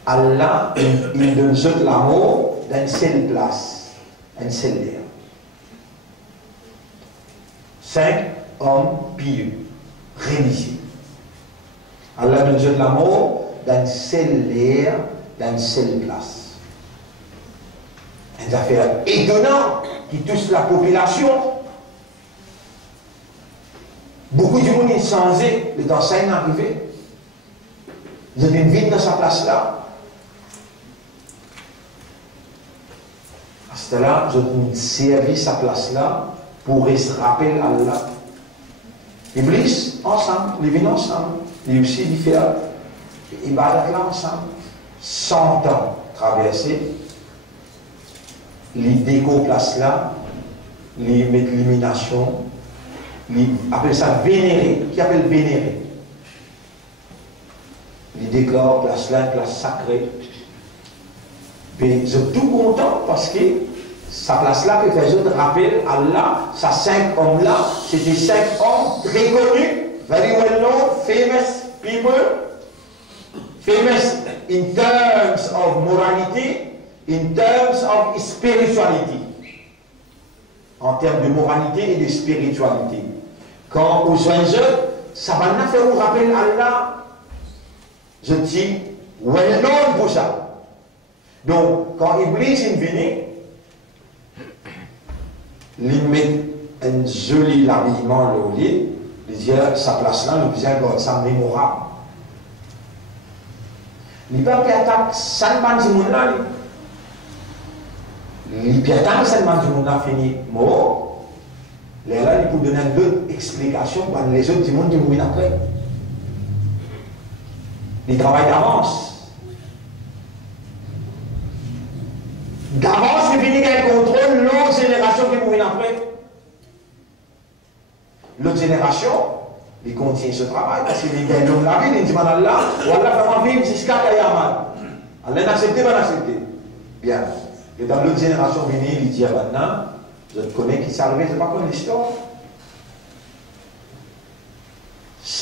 Allah, il donne l'amour dans une seule place, une seule terre. 5 hommes pieux, réalisés. Allah donne l'amour dans une seule terre, dans une seule place. Une affaire étonnante qui touche la population. Beaucoup de monde est changé, le temps ça est arrivé. Vous avez une vie dans sa place-là. À ce là, vous avez servi sa place-là pour se rappeler Allah. Iblis, ensemble, ils viennent ensemble. Ils aussi, ils font ibadah là ensemble. 100 ans traversés. Les déco place-là, les mettent l'élimination. Ils appellent ça vénérer. Qui appelle vénérer? Ils décorent place là, place sacrée. Mais je suis tout content parce que sa place là, que les autres rappellent Allah, ces 5 hommes-là, c'était 5 hommes très connus, very well known, famous people, famous in terms of morality, in terms of spirituality. En termes de moralité et de spiritualité. Quand aux jeunes, ça va nous faire rappeler Allah. Je dis, well known pour ça. Donc, quand Iblis est venu, il met un joli habillement au lit, il dit, sa place là, nous faisons ça mémorable. Il peut attaquer 5 man du monde là. Il peut attaquer 5 man du monde là, fini mort. Là, il peut donner d'autres explications pour les autres du monde qui mourent après. Il travaille d'avance. D'avance, il finit qu'elle contrôle l'autre génération qui mourut après. L'autre génération, il continue ce travail parce qu'il est gagnant de la vie, il dit Allah, Allah va vivre jusqu'à Kayaman. Allah n'accepte pas d'accepter. Bien. Et dans l'autre génération, il dit maintenant, je te connais qui s'est arrivé, je ne sais pas connaître l'histoire.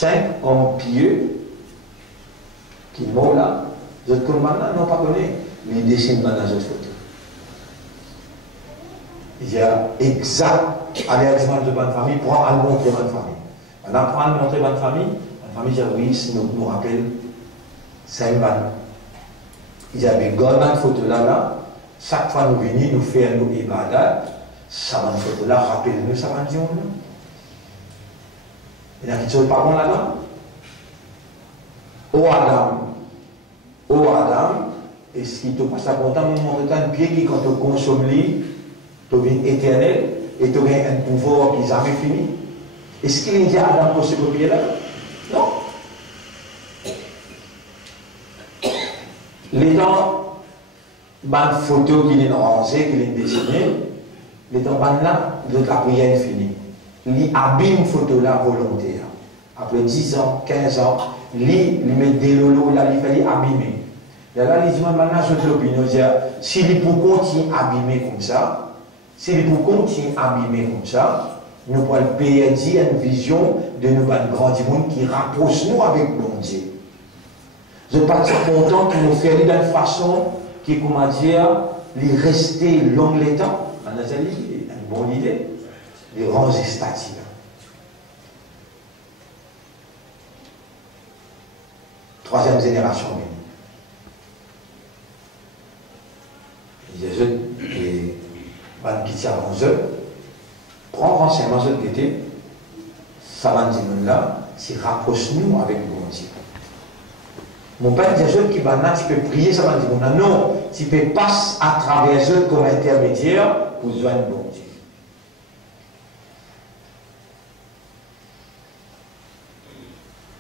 5 hommes pieux qui sont là, les autres maintenant n'ont pas connu, mais ils dessinent dans les autres photos. Il y a exact, allez à de bonne famille, pour aller montrer bonne famille. On apprend à montrer bonne famille dit oui, nous rappelle, c'est un ban. Il y avait une photo là, chaque fois nous venons, nous faisons nos ibadat, ça bonne photo là, rappelle-nous, ça va dire là. Il y a quelque chose pas bon là-dedans. Ô Adam, est-ce qu'il te passe à content, moment de temps, pied qui, quand tu consommes lui, tu es éternel et tu as un pouvoir qui n'est jamais fini. Est-ce qu'il dit à Adam pour ce pied là? Non. Les temps, une photo qui est rangée, qui est dessinée, les temps là, la prière est finie. Il abîme photo là volontaire. Après 10 ans, 15 ans, il met des lolos là, il fallait abîmer. Et là, il dit maintenant, je l'opinion, s'il peut continuer à abîmer comme ça, nous pourrons perdre une vision de nous grand monde qui rapproche nous avec bon Dieu. Je ne suis pas content que nous fassions d'une façon qui, comment dire, les rester long les temps. C'est une bonne idée. Les ranger statiques. Troisième génération. Il y a des qui tiennent en eux, prends renseignement de l'autre côté, ça va dire là, c'est rapproche-nous avec le bon Dieu. Mon père dit à ceux qui va tu peux prier, ça va dire non, tu peux passer à travers eux comme intermédiaire pour joindre le bon Dieu.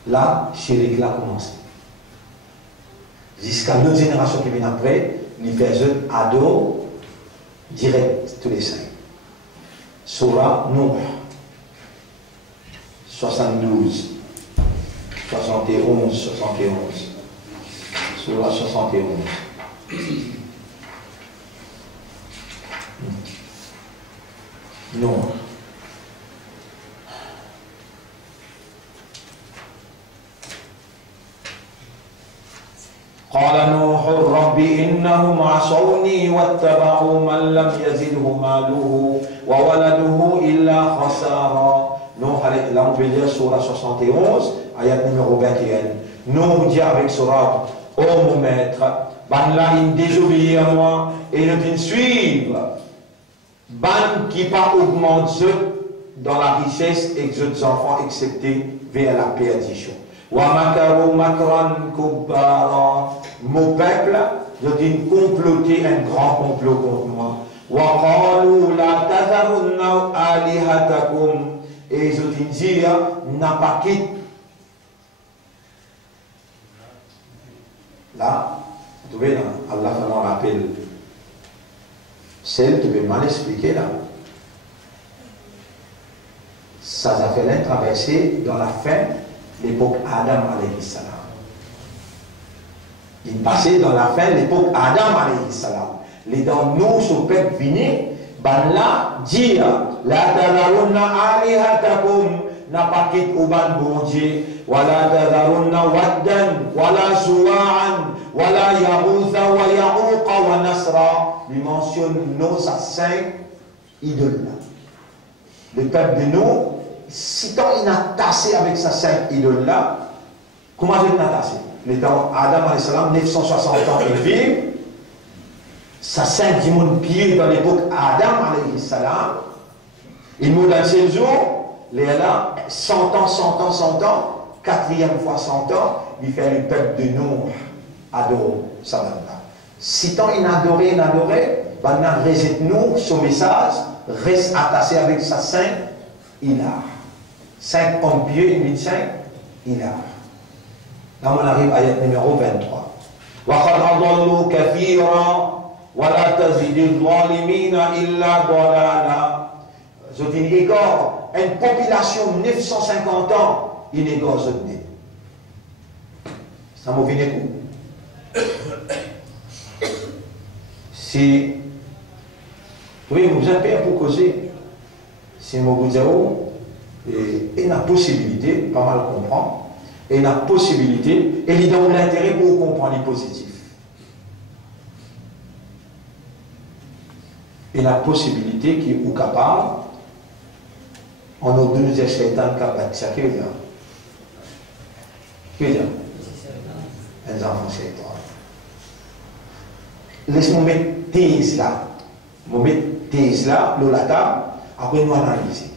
Là, chez l'éclat a commencé. Jusqu'à l'autre génération qui vient après, les personnes ados, direct, tous les 5. Surah Nuh, 72, 71, 71. Surah 71. Non. قال نوح رب إنهم عصوني واتبعوا من لم يزده ماله وولده إلا خسارا. Nuh, là on peut lire Surah 71, ayat numéro 21. Nuh dit avec Surah, ô mon maître, ban là il désobéit à moi et ne te suivre. Ban qui pas augmente dans la richesse et que les enfants excepté vers la perdition. Wamakaru makran kubbara. Mon peuple, je dis comploter un grand complot contre moi. Waqalu la tazarunna alihatakum. Et je dis dire, n'a pas quitté. Là, vous voyez, Allah fait un rappel. Celle tu peux mal expliquer là. Ça a fait une traversée dans la fin l'époque Adam alayhi salam. Il passait dans la fin l'époque Adam alayhi salam. Les dans nous, ce peuple vini, ben là, dire, la tazarunna alihatakum, n'a pas quitté au ban bon Dieu, wala tazarunna waddan, wala suwa'an, wala yaghutha wa ya'uqa wa nasra. Il mentionne nos 5 idoles là. Le peuple de nous, si tant il a tassé avec sa 5 idoles là, comment il a tassé? Les temps Adam alayhi salam, 960 ans il vit, sa 5 du monde pied dans l'époque Adam alayhi salam, il mourut dans ces jours, il est là, 100 ans, 100 ans, 100 ans, 4e fois 100 ans, il fait le peuple de nous adorer ça là. Si tant il adorait, maintenant résiste-nous, ce message, reste attaché avec sa 5 ilah. 5 hommes pieux, il dit 5 ilah. Là, on arrive à l'ayat numéro 23. وَقَدْ أَضَلُّوا كَثِيرًا وَلَا تَزِدِ الظَّالِمِينَ إِلَّا ضَلَالًا. Je dis, égore, une population de 950 ans, il égore ce nez. Ça m'a venu coup. Si, oui, vous avez pour causer, si je vous dis, et la possibilité, pas mal comprendre, et la possibilité, et il donne l'intérêt pour comprendre les positifs. Et la possibilité qui est capable, on a deux shaitan capable de chaque là. Qu'est-ce que c'est? Les enfants shaitan. Laisse-moi mettre thèse là. Je vais mettre thèse là, la table, après nous analyser.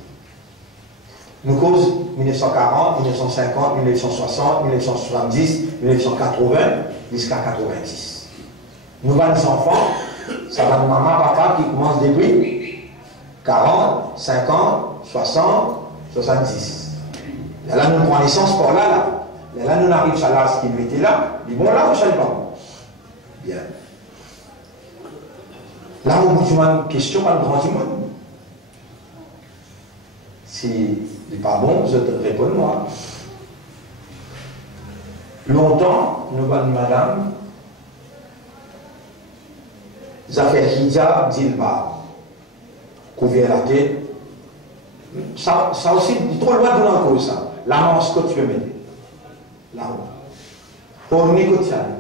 Nous cause 1940, 1950, 1960, 1970, 1980, jusqu'à 90. Nous avons des enfants, ça va de maman, papa qui commence depuis 40, 50, 60, 70. Et là, nous prenons naissance par là. Et là, nous arrivons à l'âge qui était là. Il dit, bon, là, vous ne savez pas. Bien. Là, on vous demande une question par le grand monde. Si ce n'est pas bon, je te réponds moi. Longtemps, nous avons madame, ça fait hijab, dilba, couvert la tête. Ça aussi, trop loin de l'enclos, ça. La manche que tu veux mettre. Là-haut. Pour Nico Tian.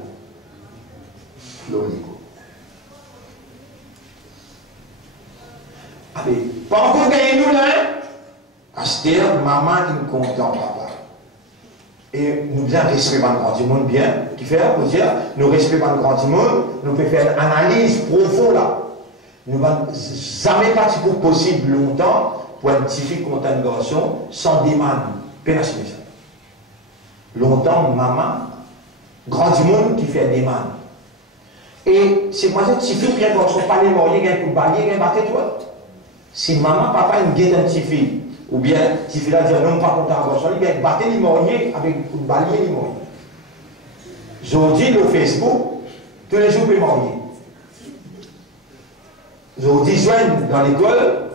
L'onico. Allez, pas encore gagné nous là. Acheter, maman, il content, papa. Et nous bien respectons le grand du monde, bien, qui fait, pour dire, nous respectons le grand du monde, nous pouvons faire une analyse profonde là. Nous n'avons jamais pas possible longtemps pour un petit fille contre un garçon sans demande. Pénation ça. Longtemps, maman, grand du monde qui fait demande. Et c'est moi, si petit fille, bien garçon, pas les moyens, il y a un coup de balai, il y a un battu toi. Si maman, papa, il guette un petit fille, ou bien, si tu dit non, pas content de garçon, il va battre les moyens avec un coup de balai, les moyens. Aujourd'hui, le Facebook, tous les jours, il peut moyens. Aujourd'hui, joignent dans l'école,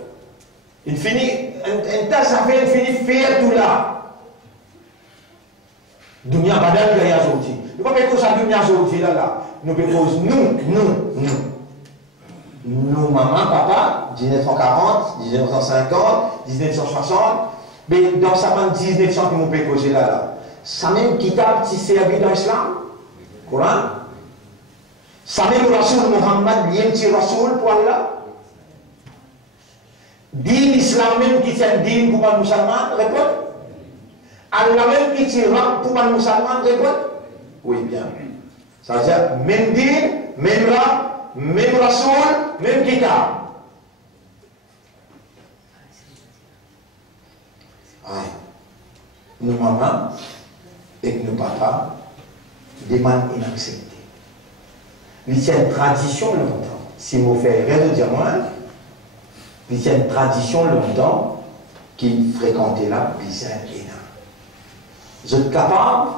il finit, un tas d'affaires, il finit de faire tout là. Dunia badal gaya aujourd'hui. Nous ne pouvons pas dunia aujourd'hui là. Nous pouvons nous, maman, papa, 1940, 1950, 1960, mais dans sa main 1900 qui nous peut causer là. Ça même kitab qui servi dans l'islam, Coran. Ça même Rasoul Muhammad, l'yemti Rasoul pour Allah. Din Islam même qui c'est un din pour les musulmans, répond. Allah même qui tire pour les musulmans, répond. Oui, bien. Ça veut dire même din, même rab, même Rasoul, même kitab. Nos mamans et nos papas demandent inaccepté. Il y a une tradition longtemps. Si vous faites rien de dire moi, il y a une tradition longtemps qui fréquentait là, les Indiens. Vous êtes capable,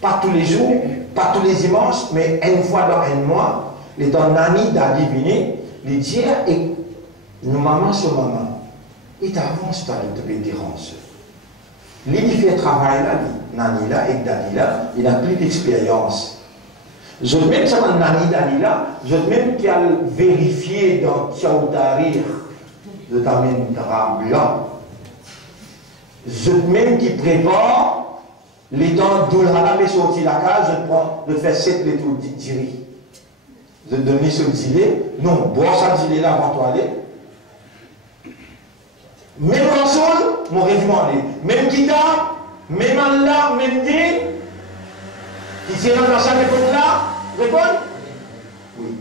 pas tous les jours, pas tous les dimanches, mais une fois dans un mois, les temps nani d'adiviner, les dire, et nos mamans sont mamans. Et d'avance, tu as le dérange. Lui, fait travail là, nani là, et dadi là, il a plus d'expérience. Je même ça dans nani dadi là, je même qui a vérifié dans Tchaoutarir, je t'amène un drap blanc. Je même qui prépare les dents d'Oulhala, mais sorti la case, je fais 7 litres d'iri. Je donne ce gilet, non, bois ça gilet là avant toi aller. Même Rasoul, mon régiment même Kita, même Allah, même Din, qui s'est dans cette époque-là, répond? Oui.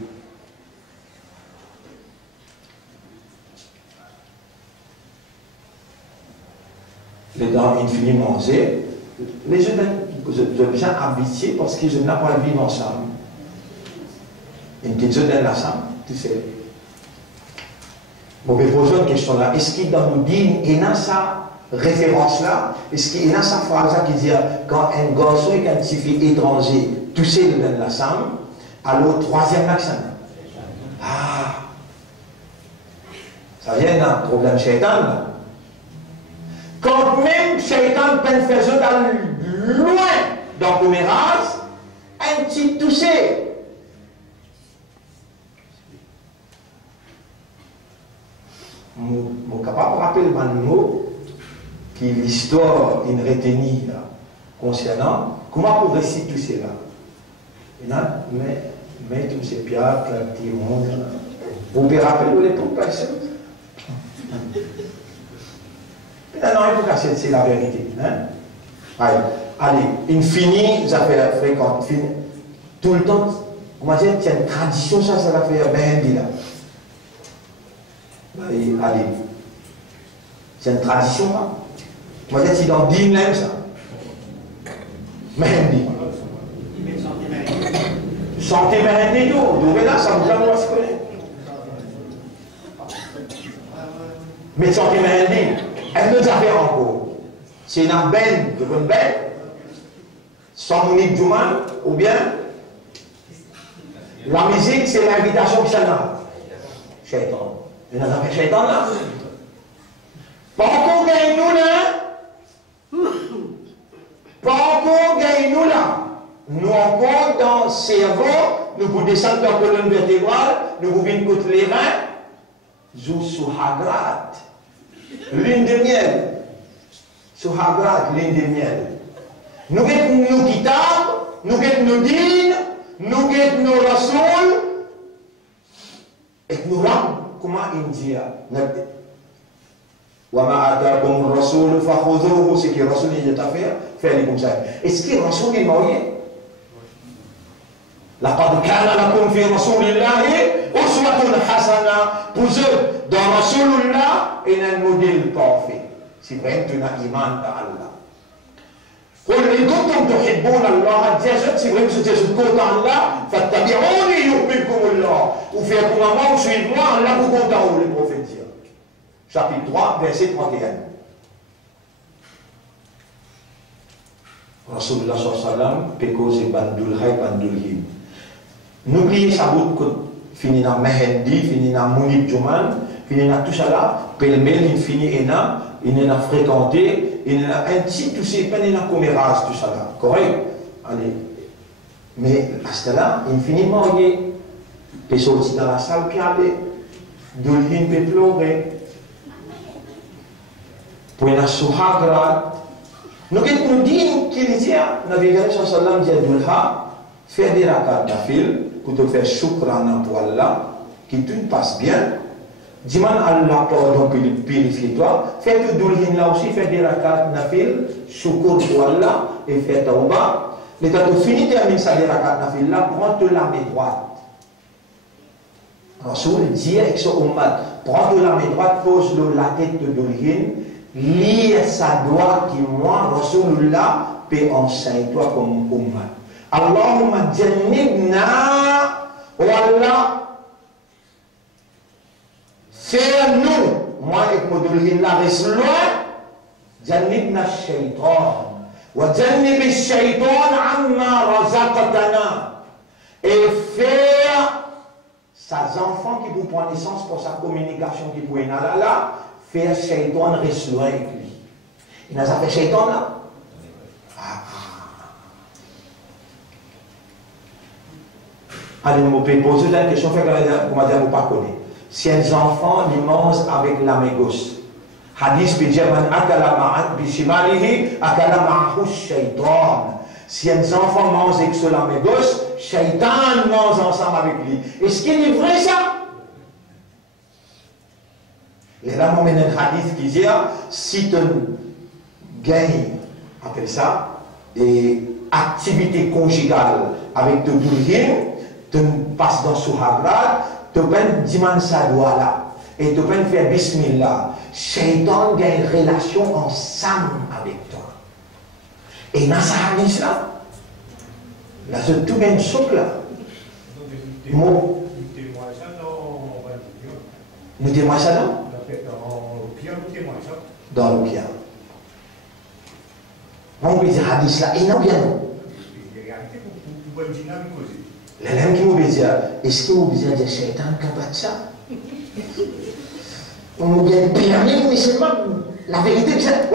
Les dents infiniment mangées, les jeunes bien habitués parce qu'ils n'ont pas vivre ensemble. Une petite jeune ensemble, tu sais. Bon, je vais poser une question là. Est-ce qu'il dans le din, il y a sa référence là? Est-ce qu'il y a sa phrase qui dit quand un garçon et un petit fille étranger, tu sais le même ensemble, alors troisième accent? Ah! Ça vient d'un problème shaitan là. Quand même shaitan peut faire dans loin dans le mirage, un petit touché. Je suis capable de rappeler un mot qui est l'histoire, une retenue, concernant comment pour réciter tout cela. Mais tous ces pierres, qui monde, vous pouvez rappeler les pauvres personnes. Non, il faut casser, c'est la vérité. Hein? Allez, infini, ça fait fréquente, tout le temps. Comment dire, il y a une tradition, ça va faire bien là. Allez, c'est une tradition, hein? Comment dire, c'est dans 10 même ça. Mehendi. Santé Mehendi, vous là, ça vous a se connaître. Mais santé Mehendi, elle nous a fait encore. C'est une belle, de bonne belle, sans Monique Jouman, ou bien la musique, c'est l'invitation qui s'en a. Shaitan. Il y en a fait Shaitan là. Pas encore gagne nous là. Pas encore gagne nous là. Nous encore dans le cerveau, nous vous descendons dans la colonne vertébrale, nous vous venons contre les reins, nous sous Hagrat. Lune de miel. Sous Hagrat, lune de miel. Nous guettons nos kitab, nous guettons nos dînes, nous guettons nos rasouls, et nous rendons, comment il dit, وما آتاكم الرسول فخذوه ce que Rasoul il a fait, faites comme ça. Est-ce que Rasoul est marié? لقد كان لكم في رسول الله أسوة حسنة. Pour eux, dans Rasoulullah, il y a un modèle parfait. C'est vrai que tu as iman à Allah. قل إن كنتم تحبون الله جسد c'est vrai que ce Jésus content Allah فاتبعوني يحببكم الله. Ou faites-moi, suivez-moi, Allah vous content, le prophète dit. Chapitre 3, verset 31. Rasulullah sallam pekose bandul hay bandul him. N'oubliez ça bout que fini na Mehendi, fini na Monique Jouman, fini na tout ça là, pêle-mêle, il finit il n'a fréquenté, il n'a un petit, tout ces peines, il n'a comméras, tout ça là. Correct? Allez. Mais à ce là, il finit marié. Et sorti dans la salle, puis aller. D'Olhin peut pleurer. Pour une souhagrat. Nous nous disons qu'il dit, Nabi sallam dit à Dulha, faire des rakats d'afil, pour te faire shukran pour Allah, qui tout passe bien. Dis-moi Allah pardon que il purifie toi. Fais que Dulhin là aussi, fais des rakats d'afil, shukr pour Allah, et fais tawba. Mais quand tu finis de terminer ça des rakats d'afil là, prends-te la main droite. Rasoul dit avec son ummat, prends-te la main droite, pose-le la tête de Dulhin, lis sa doigt qui moi, Rasulullah, peut enseigner toi comme ummat. Allahumma jannibna wa Allah. Fais-nous, moi et Moudulhin, la reste loin, jannibna shaitan, wa jannibi shaitan amma razaqtana. Et faire ses enfants qui vous prennent naissance pour sa communication qui vous est là, faire shaitan reste loin avec lui. Il n'a pas fait shaitan là. Allez, vous pouvez poser la question, comment dire, vous ne pas connaissez. Si un enfant, il mange avec la main gauche. Hadith bijaman akala ma'at bishimalihi akala ma'ahu shaitan. Si un enfant mange avec la main gauche, shaitan mange ensemble avec lui. Est-ce qu'il est vrai ça? Et là, on met un hadith qui dit, si tu gagnes, appelle ça, et activité conjugale avec ton bourrier, tu passes dans ce hagrat, tu peux dire ça doit là, et tu peux faire bismillah. Shaitan gagne une relation ensemble avec toi. Et dans ce hadith là, là, c'est tout bien souple là. Nous témoignons ça non? Dans le bien. On peut dire hadith là, et non bien non. L'élève qui m'a dit, est-ce que vous avez dit Shaitan qui a pas de ça? On m'a bien permis, mais seulement la vérité, c'est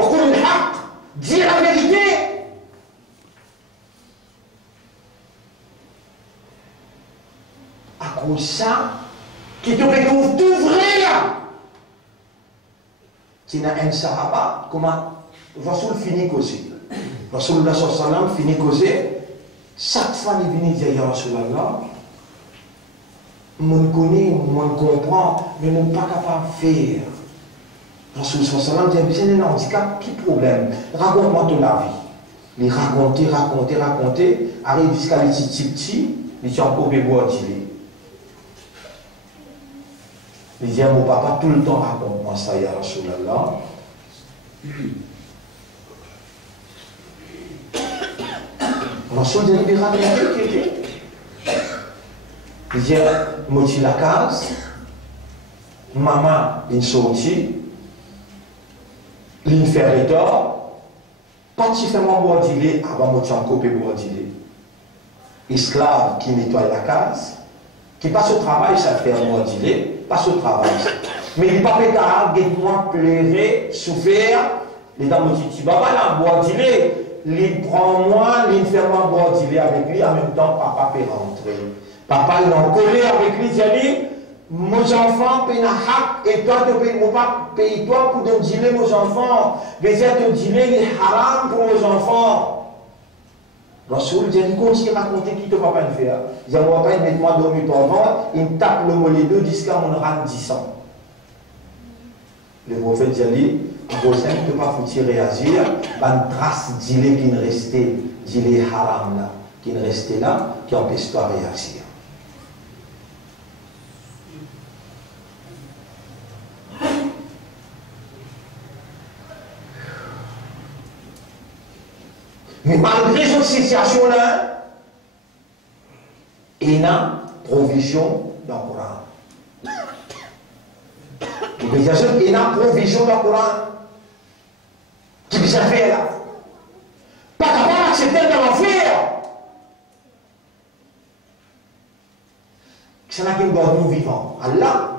dire la vérité. À cause de ça, qui te retrouve tout vrai là. Qui n'a un sahaba, comment Rasoul finit aussi. Rasulullah sallallahu alayhi wa sallam finit causer. Chaque fois qu'il vient dire ya Rasulallah, je connais, je comprends, mais je ne suis pas capable de faire. Rasulullah sallallahu alayhi wa sallam dit, c'est un handicap, quel problème? Raconte-moi ton la vie. Il raconter, arrive jusqu'à les petits, il dit encore bébé dit. Il dit à mon papa tout le temps, raconte-moi ça, ya Rasulallah. Rasul dit, il raconte la vérité. Il dit, je la case, maman, il sortit, il fait le tort, pas si fait moi boire d'îler avant de me couper boire d'îler. Esclave qui nettoie la case, qui passe au travail, ça fait boire d'îler, passe au travail. Mais il n'est pas capable de moi pleurer, souffrir, les dames me disent, papa, là, boire d'îler. Il prend moi, il fait moi boire d'îler avec lui, en même temps, papa peut rentrer. Papa, il est en colère avec lui, il dit, mes enfants, paye hak, et toi, tu payes, mon papa, paye-toi pour te dîner, mes enfants. Mais te dîner, il est haram pour mes enfants. Rasoul dit, il continue à raconter qui te papa le faire. Il dit, mon papa, il met moi dormir pour vent, il me tape le mollet deux, jusqu'à mon rang 10 ans. Le prophète dit, vous ne pouvez pas foutre réagir, une trace d'île qui ne restait, d'île haram là, qui ne restait là, qui empêche toi de réagir. Mais malgré cette situation-là, il y a une provision dans le Coran. Il y a une provision dans le Coran qui peut se faire là. Pas capable d'accepter de l'enfer. C'est là qui nous garde nous vivants. Allah.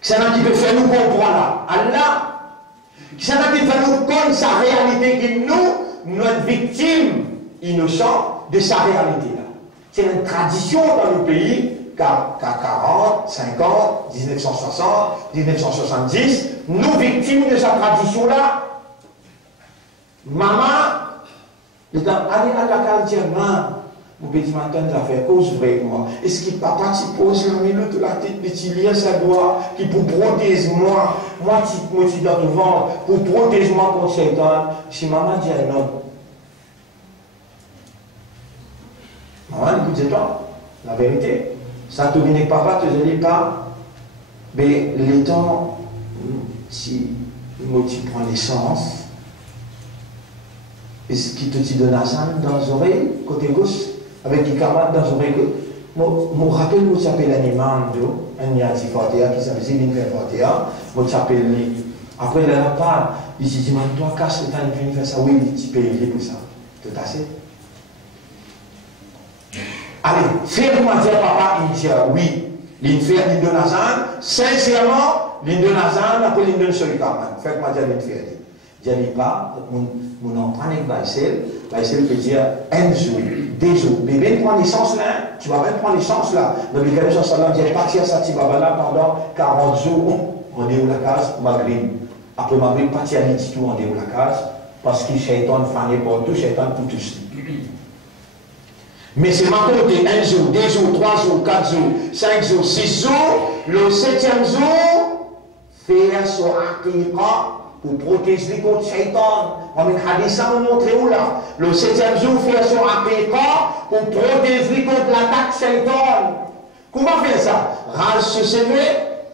C'est là qui peut faire nous comprendre là. Allah. C'est là qui peut nous connaître sa réalité qui nous. Notre victime innocente de sa réalité là. C'est une tradition dans le pays qu'à 40, 50, 1960, 1970, nous victimes de sa tradition là. Maman, allez à la carte dire, mon petit matin, tu as fait cause vrai moi. Est-ce que papa tu poses le milieu de la tête, petit lien, ça doit, qui pour protéger moi, moi tu dois te vendre, pour protéger moi contre Satan. Si maman dit non. Maman, écoutez toi, la vérité. Ça te vient papa, te dit pas, mais les temps, si moi tu prends l'essence, est-ce qu'il te dit de l'argent dans les oreilles, côté gauche, avec les camarades dans les oreilles gauche? Moi, rappelle, moi, tu appelles l'animal, un yati fortéa qui s'appelle Zéline Fortéa, moi, tu appelles lui. Après, il a pas, il dit, toi, cache le temps, il vient faire ça, oui, tu payes pour ça. Tout assez. Allez, fais-moi dire, papa, il dit, oui, il fait, il donne l'argent, sincèrement, il donne l'argent, après, il donne sur le camarade. Fais-moi dire, il fait. Je ne dis pas, mon enfant est Baïsel peut dire un jour, 2 jours. Bébé prend naissance là, tu vas même prendre naissance là. Le Bébé sallam dit partir ça là pendant 40 jours. On est où la case, Maghrib. Après Maghrib, partir à l'Étitou, on est où la case, parce que Shaitan fané pour tout, Shaitan pour tous. Mais c'est maintenant que 1 jour, 2 jours, 3 jours, 4 jours, 5 jours, 6 jours, le 7e jour, faire son aqiqa. Pour protéger contre Shaitan. On met hadith à nous montrer où là. Le 7e jour, faire son aqiqa pour protéger contre l'attaque Shaitan. Comment faire ça? Rase ce CV,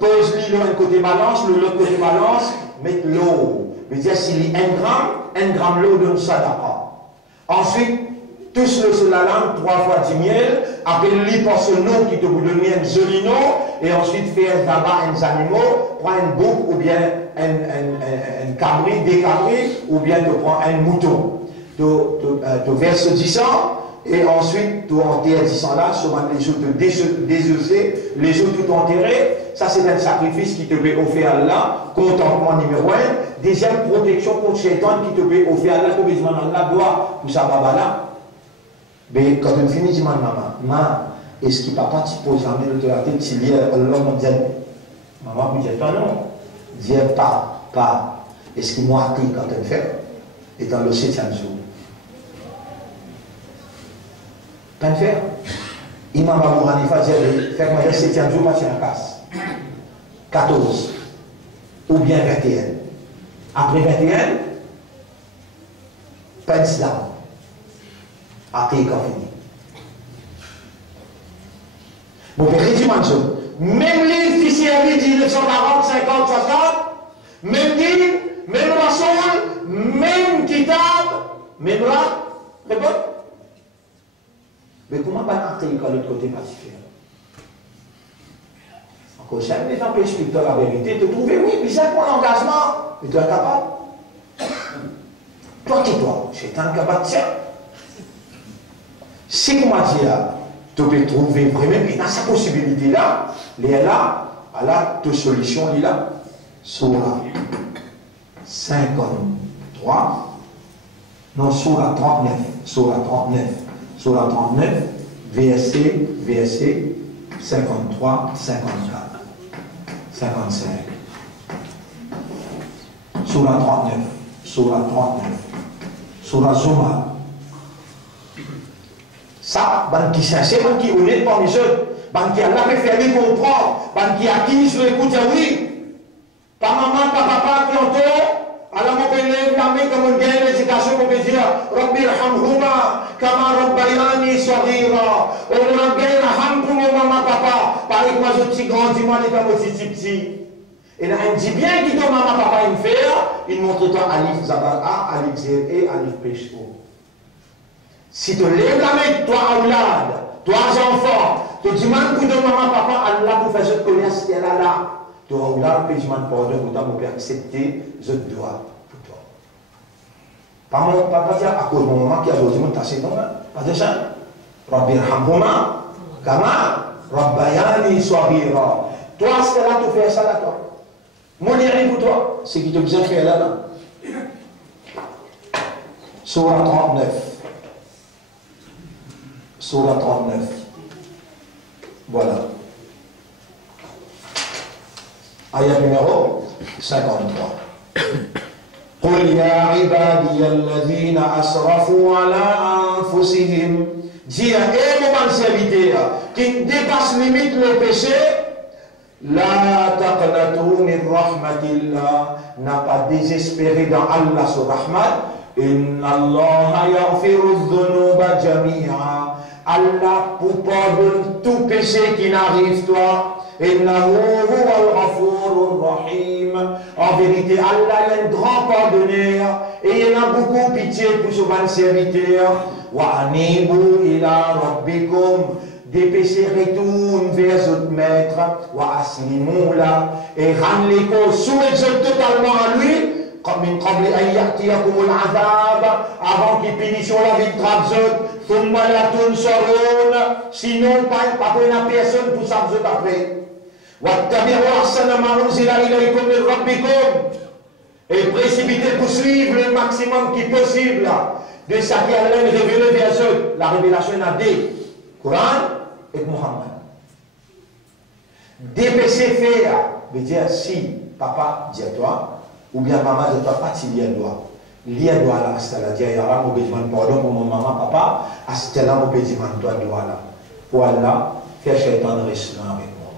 pose-lui le côté balance, l'autre côté balance, mettre l'eau. Mais dire s'il y a 1 gramme l'eau donne sadaqa. Ensuite, touche le sur la langue 3 fois du miel, appelle-lui pour ce nom qui te vous donne un joli nom, et ensuite fais un tabac, un animaux, prends une boucle ou bien un cabri, des cabris, ou bien tu prends un mouton. Tu verses 10 ans, et ensuite tu enterres 10 ans là, souvent les jours te désosser, les jours tout enterrés. Ça c'est un sacrifice qui te peut offrir là, contentement numéro 1. Deuxième, protection contre Shaitan qui te peut offrir là, que besoin Allah doit, pour ça baba là. Mais quand on finit, je dis maman, est-ce que papa tu poses la main de la tête, tu lis, Allah me dit, maman me dit, toi non. Dis pas. Est-ce que moi, quand on fait, et dans le 7e jour. Pas de faire. Imam Abou Hanifa disait, faire le 7e jour, match en casse. 14. Ou bien 21. Après 21, pas d'islam. Après, il a fini. Bon, même les officiers dit 1940, 50, 60, même din, même rasoul, même kitab, même là, c'est bon? Mais comment pas entrer de l'autre côté pacifique? Encore jamais les gens peuvent expliquer la vérité, te trouver, oui, puis c'est pour l'engagement, mais tu es capable. Toi qui toi, c'est un capable de ça. Si comment dire, tu peux trouver vraiment, mais dans sa possibilité-là, il est là, à la solution, il est là. Surah 53, non, Surah 39, Surah 39, Surah 39, verset 53, 54, 55. Surah 39, Surah 39, Surah Zumar. Ça, ban qui cherchait, ban qui honnête parmi eux, ban qui a la fait comprendre, ban qui a qui sur l'écoute, oui. Pas maman, pas papa qui ont tort, alors mon élève, la main comme une gagne l'éducation, on peut dire, Rabbi Rahamhuma, Kama Rabbayani Sorira, on a bien la ham pour mon maman, papa, par exemple, moi je suis grandi, moi je suis aussi petit. Et là, il dit bien qu'il donne maman, papa, une faire, il montre toi Alif Zabar A, Alif Zer et Alif Pêche O. Si tu lèves la main, toi, Aoulad, toi, enfant, tu dis, man, pour donner maman, papa, Allah, pour faire cette connaissance qu'elle a là. Tu as Aoulad, puis je m'en pardonne, pour toi, pour accepter, je dois pour toi. Pas mon papa, à cause de mon maman qui a joué, mon tassé, non, pas de ça. Rabbi Rahamhuma, Kama, Rabbayani Swabira. Toi, c'est là, tu fais ça là, toi. Mon rien pour toi, c'est qui te besoin de faire là, là. Surah 39. Surah 39. Voilà. Ayat numéro 53. قل يا عبادي الذين أسرفوا على أنفسهم. Dis à mon serviteur qui dépasse limite le péché, la taqnatu min rahmatillah, n'a pas désespéré dans Allah sur rahmat. Inna Allah yaghfiru dhunuba jami'a. Allah pour pardonner tout péché qui n'arrive toi. Innahu huwal ghafurur rahim. En vérité, Allah est un grand pardonneur et il a beaucoup pitié pour son bon serviteur. Wa anibu ila rabbikum. Des péchés retournent vers votre maître. Wa aslimu la. Et rendez-les soumettez totalement à lui. Comme une قبل أن يأتيكم العذاب, avant qu'il punisse la vie de Trabzot, ثم لا تنصرون, sinon pas une personne pour Trabzot après. واتبعوا أحسن ما أنزل إليكم من ربكم, et précipitez pour suivre le maximum qui est possible de ce qui allait révéler vers eux. La révélation a dit Coran et Muhammad. Dépêchez faire, veut dire si papa dit à toi, ou bien maman ne doit pas t'y lier doigt. Lier doigt là, c'est la diara, mon bédiment pardon pour mon maman, papa, à ce là, mon bédiment doigt là. Pour Allah, faire shaitan de restaurant avec moi.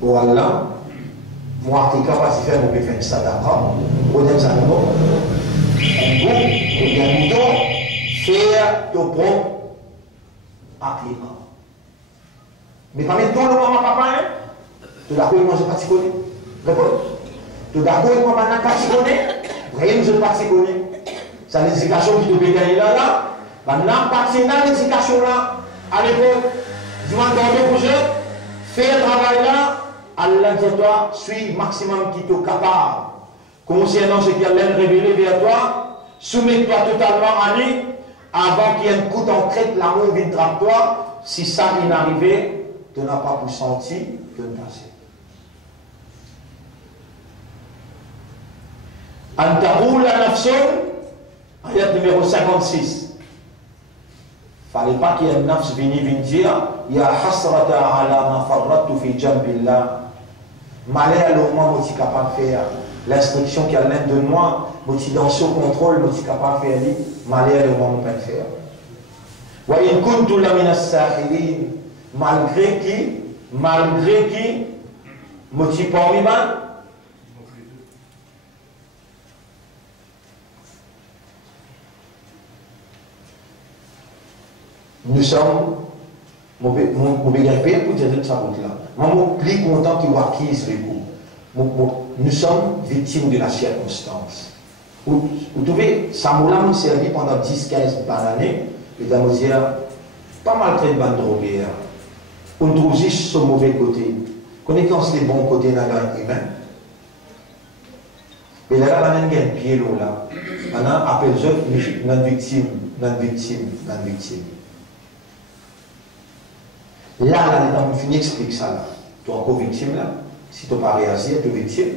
Pour Allah, moi qui est capable de faire mon bédiment sadaqa, pour dire ça, un goût, ou bien mouton, faire ton propre appliquant. Mais pas mettre tout le maman, papa, hein? Tu es d'accord, moi je ne sais pas si connais. Tu es d'accord avec moi maintenant, pas si connais. Rien, je ne sais pas si connais. C'est l'éducation qui te peut gagner là. Maintenant, partir dans l'éducation là, à l'époque, je m'en donne pour eux, faire le travail là, Allah dit à toi, suis maximum qui t'est capable. Concernant ce qui a l'air révélé vers toi, soumets-toi totalement à lui, avant qu'il y ait un coup en traite, l'amour vienne de toi. Si ça est arrivé, tu n'as pas pour sentir que tu as. Antaroula nafsun, ayat numéro 56. Fallait pas qu'il y ait un nafs vini dire ya hasrata ala ma farratu fi jambillah. Malheur à l'homme aussi capable de faire L'instruction qu'elle a donne-moi, je dans ce contrôle, je suis capable de faire, malheur le monde peut faire. Voyez, malgré qui, je suis parmi eux. Nous sommes, je vais gagner pour dire ça là. Je suis plus content qu'il voit qui est le coup. Nous sommes victimes de la circonstance. Vous trouvez, Samoula nous servi pendant 10-15 années, et dans pas mal de bandes droguées. On trouve juste ce mauvais côté. Connaissance les bons côtés dans la humain. Et là, on a un pied là. On a appelé notre victime. Là, on finit explique ça là. Tu es encore victime là. Si tu n'as pas réagi, tu es victime.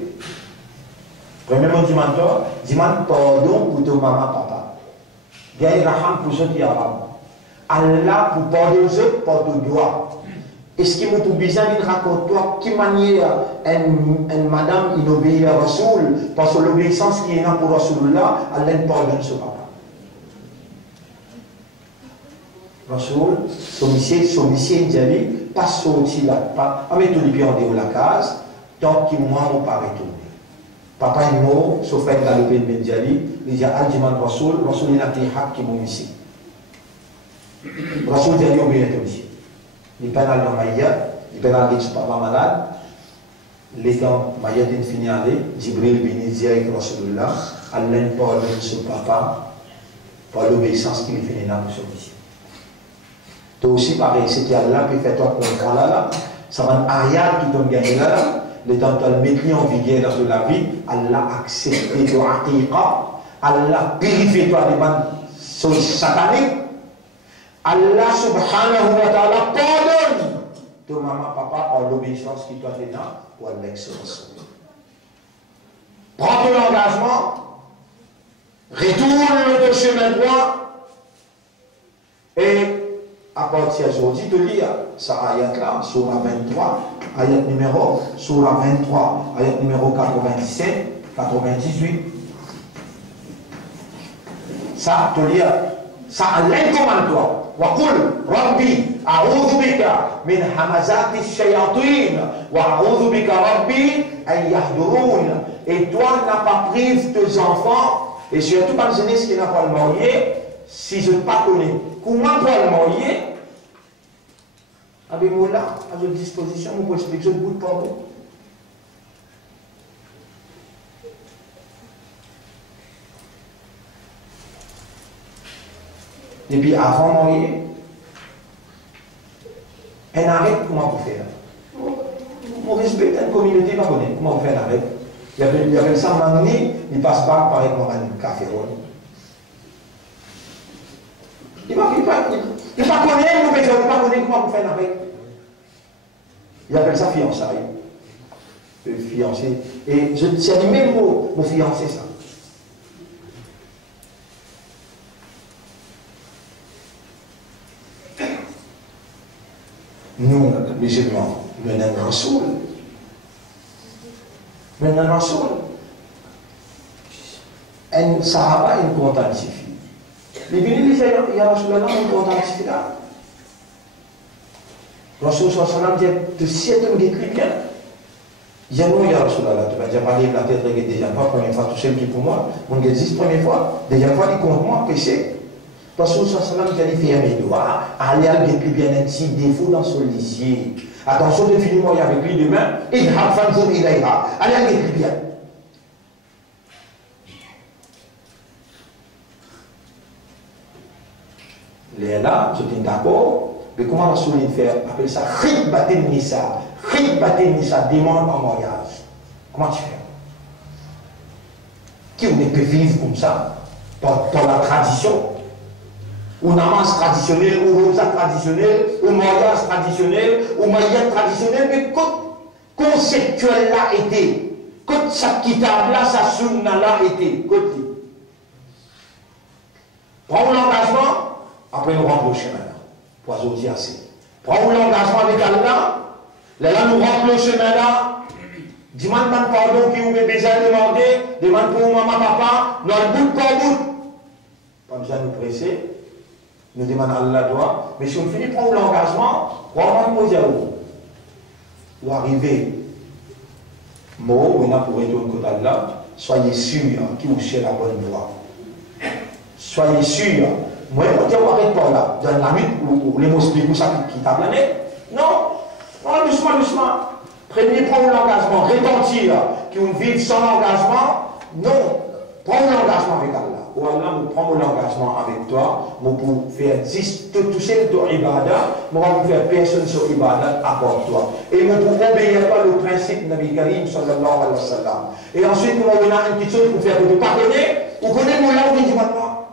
Premièrement, demande pardon pour ton maman, papa. Gagne raham pour ceux qui arabes. Allah pour pardonner aux autres, pour ton doigt. Est-ce qu'il m'a besoin de raconter qui manière une madame inobéit à Rasoul, parce que l'obéissance qui est là pour Rasoulullah, Allah pardonne ce papa. Rasoul, son monsieur dit, pas sorti là, pas, avec tout le pied en dehors de la case, tant qu'il m'a pas retourné. Papa est mort, sauf un galopé de Benjali, il dit, Al-Jiman Rasoul, Rasoul il a été hak qui m'a ici. Rasoul dit, il obéit à ici. Il pénal dans Maïa, il pénal de son papa malade, l'étant Maïa d'une fini aller, Jibril béni direct Rasulullah, Allah pardonne son papa, par l'obéissance qu'il fait là pour son ici. Toi aussi, pareil, c'est qu'Allah peut faire toi comprendre là, ça va un ayat qui donne gagner là, le temps de le mettre en vigueur dans la vie, Allah accepte ton aqiqa, Allah purifie toi des bandes sataniques, Allah subhanahu wa ta'ala pardonne ton maman, papa par l'obéissance qui doit être là pour l'excellence. Prends ton engagement, retourne le chemin droit et à partir d'aujourd'hui, tu lis ça ayat là, surah 23, ayat numéro, surah 23, ayat numéro 97, 98. Ça, tu lis, ça l'incommande-toi. وقل ربي أعوذ بك من همزات الشياطين وأعوذ بك ربي أن يحضرون. Et toi, n'a pas pris tes enfants, et surtout pas les jeunesse qui n'a pas le marié, si je ne pas connais. Comment pas le marié? Avec moi là, à votre disposition, vous pouvez expliquer ce bout de pardon. Et puis avant de mourir, un arrêt, comment vous faire? On respecte une communauté, comment vous faire un arrêt? Il y avait ça, Magni, il passe pas par exemple un café rôle. Il ne va pas connaître, il ne va pas connaître comment vous faire un arrêt. Il appelle ça fiançailles. Fiancé. Et c'est le même mot, mon fiancé, ça. Nous, musulmans, nous avons un Rasoul. Nous avons un Rasoul. Un Sahaba, il quantifie. Les bénéfices, il y a Rasoul, il quantifie là. Rasoul sallam dit, de 7 ans, il bien. Il y a nous, il y a Rasoul, tu vas dire, allez, la tête, déjà fois, première fois, tout seul qui pour moi, on dit 10 première fois, deuxième fois, il compte moi, péché. Rasoul sallam dit, allez faire mes doigts, allez à bien un petit défaut dans son lisier. Attention, définis-moi avec lui demain, il y a un fan il ira. Allez à bien. Les là, je suis d'accord, mais comment Rasoul fait? Appelle ça Khidbatin Nisa. Khidbatin Nisa, demande en mariage. Comment tu fais? Qui on peut vivre comme ça? Dans la tradition? Ou namaz traditionnel, ou rosa traditionnel, ou mariage traditionnel, ou mariage traditionnel, mais quand conceptuel là était, quand sa kitab là, sa sunna là était, côté. Prends l'engagement, après nous rentrons au chemin là, pour aujourd'hui assez. Prends l'engagement avec Allah, là nous rentrons au chemin là, Demande pardon qui vous avez besoin de demander, demande pour maman, papa, dans le bout par bout. Pas besoin de nous presser, nous demandons à Allah doigt, mais si on finit par l'engagement, on va poser à vous. Ou arriver, mot, on a pour retourner côté d'Allah, soyez sûr qu'il vous cherche la bonne voie. Soyez sûr. Moi, je ne vais pas là, dans la lutte où les mots expliquent ça qui t'a plané. Non, non, doucement, doucement. Prenez, prendre l'engagement, retentir qu'on vive sans engagement. Non, prends l'engagement avec Allah. Ou Allah, nous prend l'engagement avec toi, nous pour faire tout ce que tu ibadah, nous allons faire personne sur ibadah à part toi. Et nous pour obéir pas le principe Nabi Karim sallallahu alayhi wa sallam. Et ensuite, nous allons donner une petite chose pour faire que vous pardonner, ou connaissez mon langue du maintenant.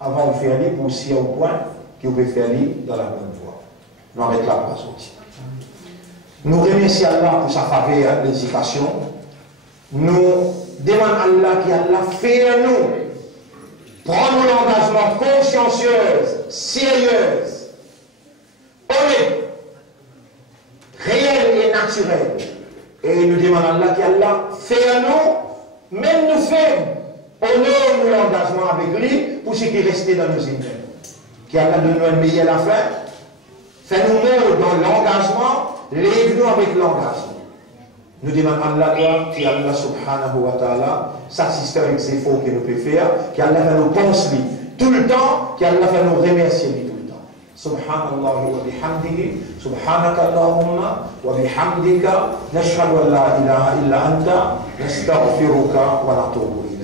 Avant de faire l'île, pour aussi au point que vous pouvez faire l'île dans la bonne voie. Nous arrêtons là pour sortir. Nous remercions Allah pour sa faveur d'éducation. Nous demandons à Allah qu'Allah fait à nous prendre l'engagement consciencieuse, sérieuse, honnête, réel et naturel. Et nous demandons à Allah qu'Allah fait à nous, même nous faibles, honore l'engagement avec lui pour ce qui est resté dans nos intérêts. Qu'Allah donne nous un meilleur la fin, fait-nous mourir dans l'engagement, lève-nous avec l'engagement. Nous demandons à Allah qu'Allah subhanahu wa ta'ala s'assiste avec ces efforts que nous pouvons faire, qu'Allah va nous penser tout le temps, qu'Allah va nous remercier tout le temps. Subhanallah wa bihamdihi, subhanaka Allahumma wa bihamdika, nashhadu an la ilaha illa anta, nastaghfiruka wa natubu ilayk.